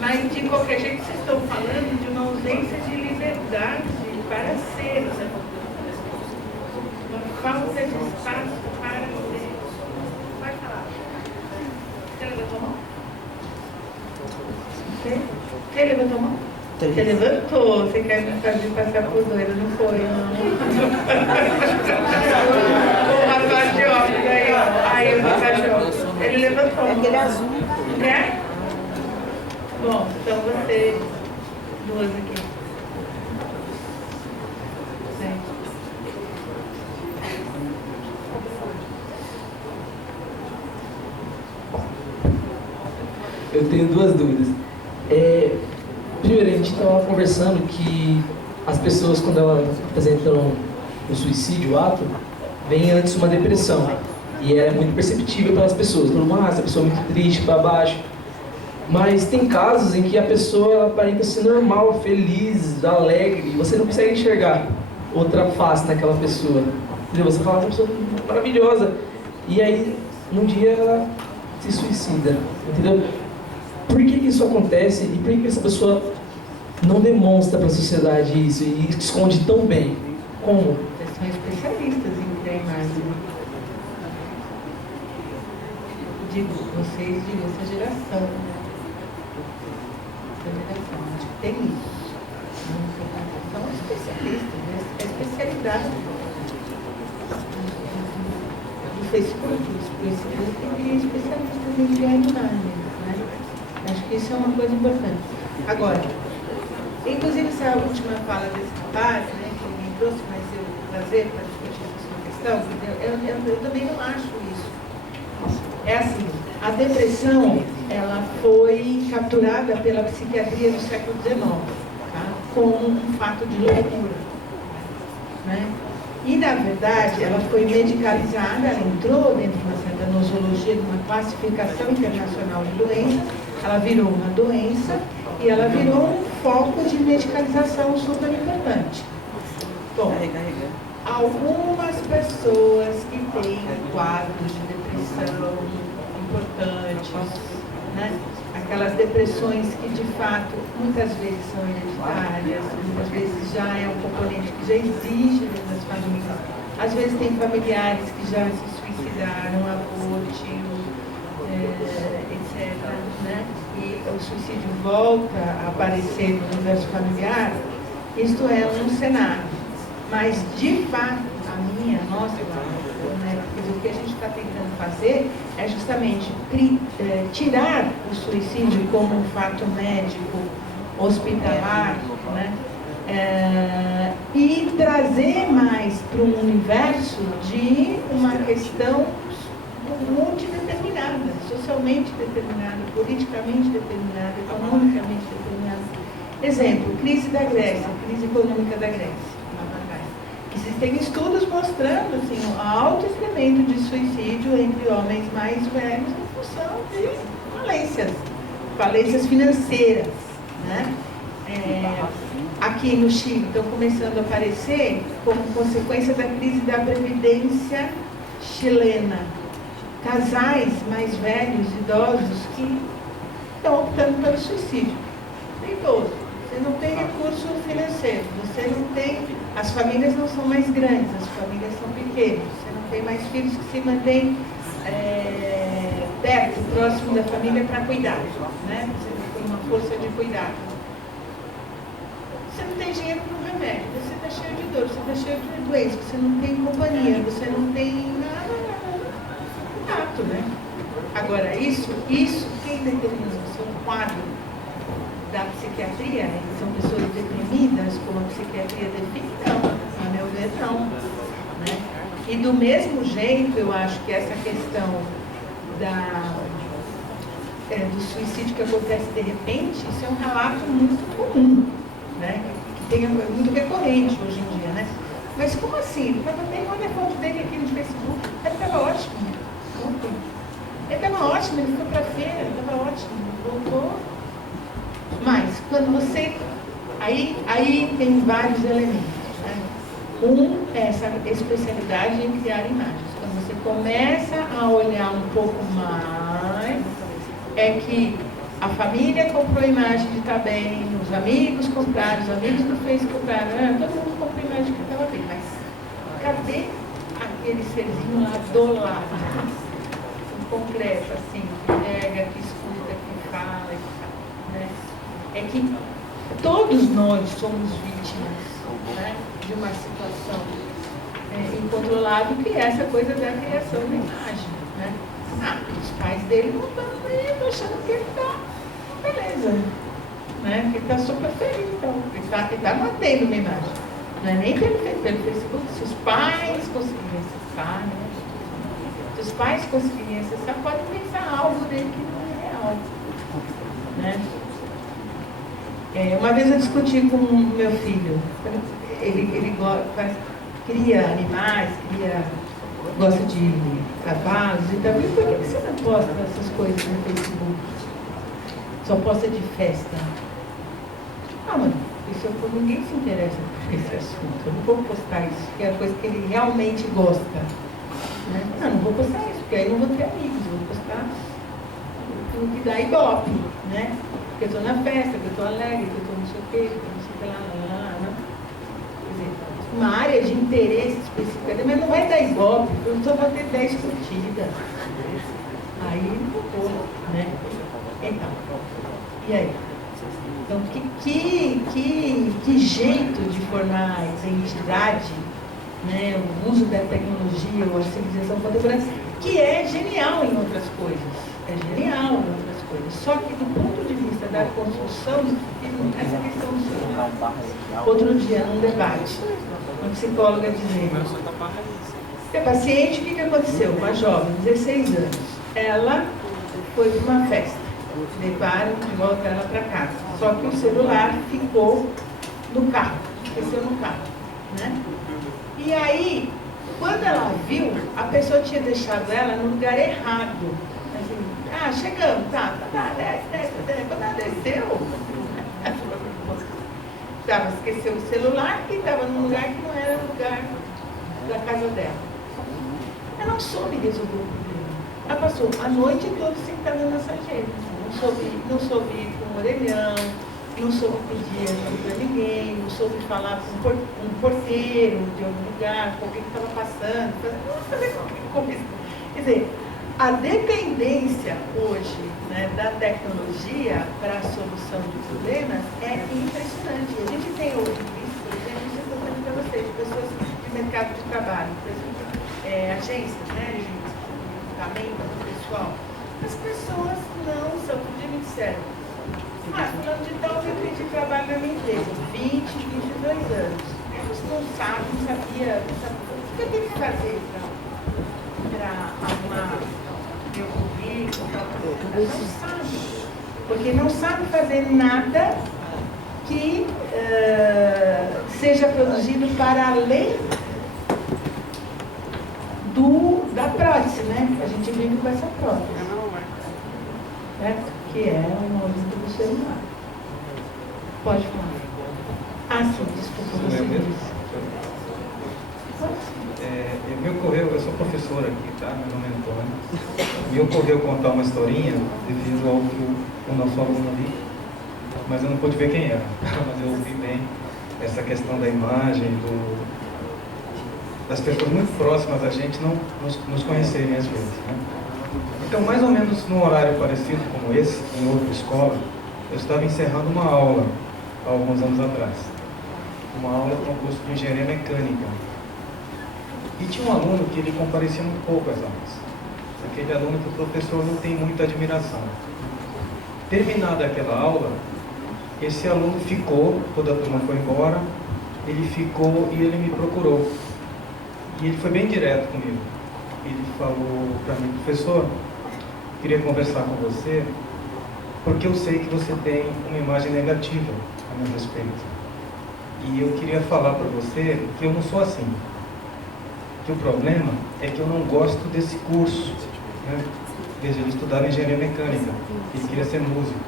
Mas, de qualquer jeito, vocês estão falando de uma ausência de liberdade para ser, né? Uma falta de espaço para ser. Pode falar. Você levantou a mão? Você levantou a mão? Você levantou. Você quer me fazer passar por doida, não foi, não? O rapaz de óculos aí, ó. Aí o rapaz de óculos. Ele levantou. Aquele azul. Quer? Bom, então vocês duas aqui. Sim. Eu tenho duas dúvidas. Primeiro, a gente estava conversando que as pessoas, quando elas apresentam o suicídio, o ato, vem antes uma depressão. E é muito perceptível pelas pessoas. Todo mundo, essa pessoa é muito triste, para baixo. Mas tem casos em que a pessoa aparenta ser normal, feliz, alegre, e você não consegue enxergar outra face naquela pessoa. Entendeu? Você fala, uma pessoa maravilhosa, e aí, num dia, ela se suicida. Entendeu? Por que isso acontece e por que essa pessoa não demonstra para a sociedade isso e esconde tão bem? Como? Vocês são especialistas em criar imagem. Digo, vocês de essa geração, né? Acho que tem isso. São especialistas, né? É especialidade. Do Facebook tem especialistas em criar imagens, né? Acho que isso é uma coisa importante. Agora, inclusive essa última fala desse rapaz, né, que ele me trouxe, mas eu vou trazer para discutir essa questão, eu também não acho isso. É assim, a depressão, ela foi capturada pela psiquiatria do século XIX, tá? Como um fato de loucura, né? E, na verdade, ela foi medicalizada, ela entrou dentro de uma certa nosologia, de uma classificação internacional de doenças, ela virou uma doença e ela virou um foco de medicalização super importante. Bom, algumas pessoas que têm quadros de depressão importantes, né? Aquelas depressões que de fato muitas vezes são hereditárias, muitas vezes já é um componente que já existe dentro das famílias. Às vezes tem familiares que já se suicidaram, avô, tio, etc. Né? E o suicídio volta a aparecer no universo familiar. Isto é um cenário. Mas de fato, nossa, né? O que a gente está tentando fazer é justamente tirar o suicídio como um fato médico, hospitalar, né? E trazer mais para um universo de uma questão multideterminada, socialmente determinada, politicamente determinada, economicamente determinada. Exemplo, crise da Grécia, crise econômica da Grécia. Existem estudos mostrando assim, um alto incremento de suicídio entre homens mais velhos em função de falências financeiras, né? Aqui no Chile estão começando a aparecer como consequência da crise da Previdência chilena. casais mais velhos, idosos, que estão optando pelo suicídio. Idoso, você não tem recurso financeiro, você não tem, as famílias não são mais grandes, as famílias são pequenas, você não tem mais filhos que se mantêm perto, próximo da família para cuidar, né? Você não tem uma força de cuidado. Você não tem dinheiro para um remédio, você está cheio de dor, você está cheio de doença, você não tem companhia, você não tem contato, né? Agora, isso quem determina? Isso é um quadro da psiquiatria, são pessoas deprimidas, como a psiquiatria define? Não, a meu ver, não. Né? E do mesmo jeito, eu acho que essa questão do suicídio que acontece de repente, isso é um relato muito comum, né? Que tem muito recorrente hoje em dia, né? Mas como assim? Olha a foto dele aqui no Facebook, ele estava ótimo. Ele estava ótimo, ele foi para a feira, ele estava ótimo, voltou. Mas, quando você... Aí tem vários elementos, né? Um é essa especialidade em criar imagens. Quando você começa a olhar um pouco mais, é que a família comprou a imagem de estar bem, os amigos compraram, os amigos do Face compraram, todo mundo comprou a imagem de que estava bem. Mas cadê aquele serzinho lá do lado? Concreto, assim, que pega, que escuta, que fala, né? É que todos nós somos vítimas, né, de uma situação incontrolável, que é essa coisa da criação da imagem, né? Os pais dele não estão aí, achando que ele está beleza, né? Que ele está super feliz, então, ele está mantendo uma imagem. Não é nem pelo Facebook, se os pais conseguirem acessar, né? Se os pais conseguirem acessar, podem pensar algo dele que não é real, né? Uma vez eu discuti com o meu filho, ele cria animais, gosta de cavalos e tal. Por que você não posta essas coisas no Facebook? Só posta de festa. Mano, ninguém se interessa por esse assunto. Eu não vou postar isso, que é a coisa que ele realmente gosta. Né? Não vou postar isso, porque aí não vou ter amigos, vou postar o que dá ibope, né? Porque eu estou na festa, que eu estou alegre, que eu estou não sei o quê, que eu não sei o que lá. Quer dizer, uma área de interesse específica, mas não vai dar ibope, eu só vou ter 10 curtidas. Aí não vou, né? Então, e aí? Então, que jeito de formar a identidade, né, o uso da tecnologia, ou a civilização contemporânea, que é genial em outras coisas. É genial em outras coisas. Só que do ponto de vista da construção do filho, essa questão do filho. Outro dia, num debate, uma psicóloga dizendo, a paciente, o que aconteceu? Uma jovem, 16 anos. Ela foi para uma festa. Levaram de volta ela para casa. Só que o celular ficou no carro. Esqueceu no carro. Né? E aí, quando ela viu, a pessoa tinha deixado ela no lugar errado. Assim, chegamos, desce. Quando ela desceu, esqueceu o celular e estava num lugar que não era o lugar da casa dela. Ela não soube resolver o problema. Ela passou a noite toda sentada na sarjeta. Não soube ir com um orelhão, não soube pedir ajuda para ninguém, não soube falar com um porteiro de algum lugar, com alguém que estava passando, Quer dizer, a dependência hoje, né, da tecnologia para a solução de problemas é impressionante. A gente tem ouvido isso, por exemplo, isso eu estou falando para vocês, pessoas de mercado de trabalho, por exemplo, agências, né, de recrutamento do pessoal. As pessoas não são, podia me disseram, fulano de tal veio de trabalho na minha empresa, 20, 22 anos. Eles não sabem, não sabia, o que eu tenho que fazer para arrumar meu currículo, não sabe. Porque não sabe fazer nada que seja produzido para além da prótese, né? A gente vive com essa prótese. Né? Que é o movimento do celular. Pode falar. Sim, desculpa, você disse. Eu Me ocorreu, eu sou professor aqui, tá? Meu nome é Antônio. Me ocorreu contar uma historinha devido ao que o nosso aluno ali, mas eu não pude ver quem era. Mas eu ouvi bem essa questão da imagem, das pessoas muito próximas a gente não nos conhecerem às vezes, né? Então, mais ou menos num horário parecido como esse, em outra escola, eu estava encerrando uma aula, há alguns anos atrás. Uma aula para um curso de engenharia mecânica. E tinha um aluno que ele comparecia muito pouco às aulas. Aquele aluno que o professor não tem muita admiração. Terminada aquela aula, esse aluno ficou, toda a turma foi embora, ele ficou e ele me procurou. E ele foi bem direto comigo. Ele falou para mim: professor, queria conversar com você, porque eu sei que você tem uma imagem negativa a meu respeito. E eu queria falar para você que eu não sou assim. Que o problema é que eu não gosto desse curso, né? Veja, ele estudava engenharia mecânica, ele queria ser músico.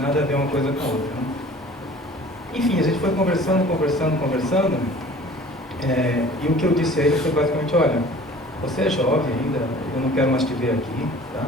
Nada a ver uma coisa com a outra, né? Enfim, a gente foi conversando. E o que eu disse a ele foi basicamente: olha, você é jovem ainda, eu não quero mais te ver aqui, tá?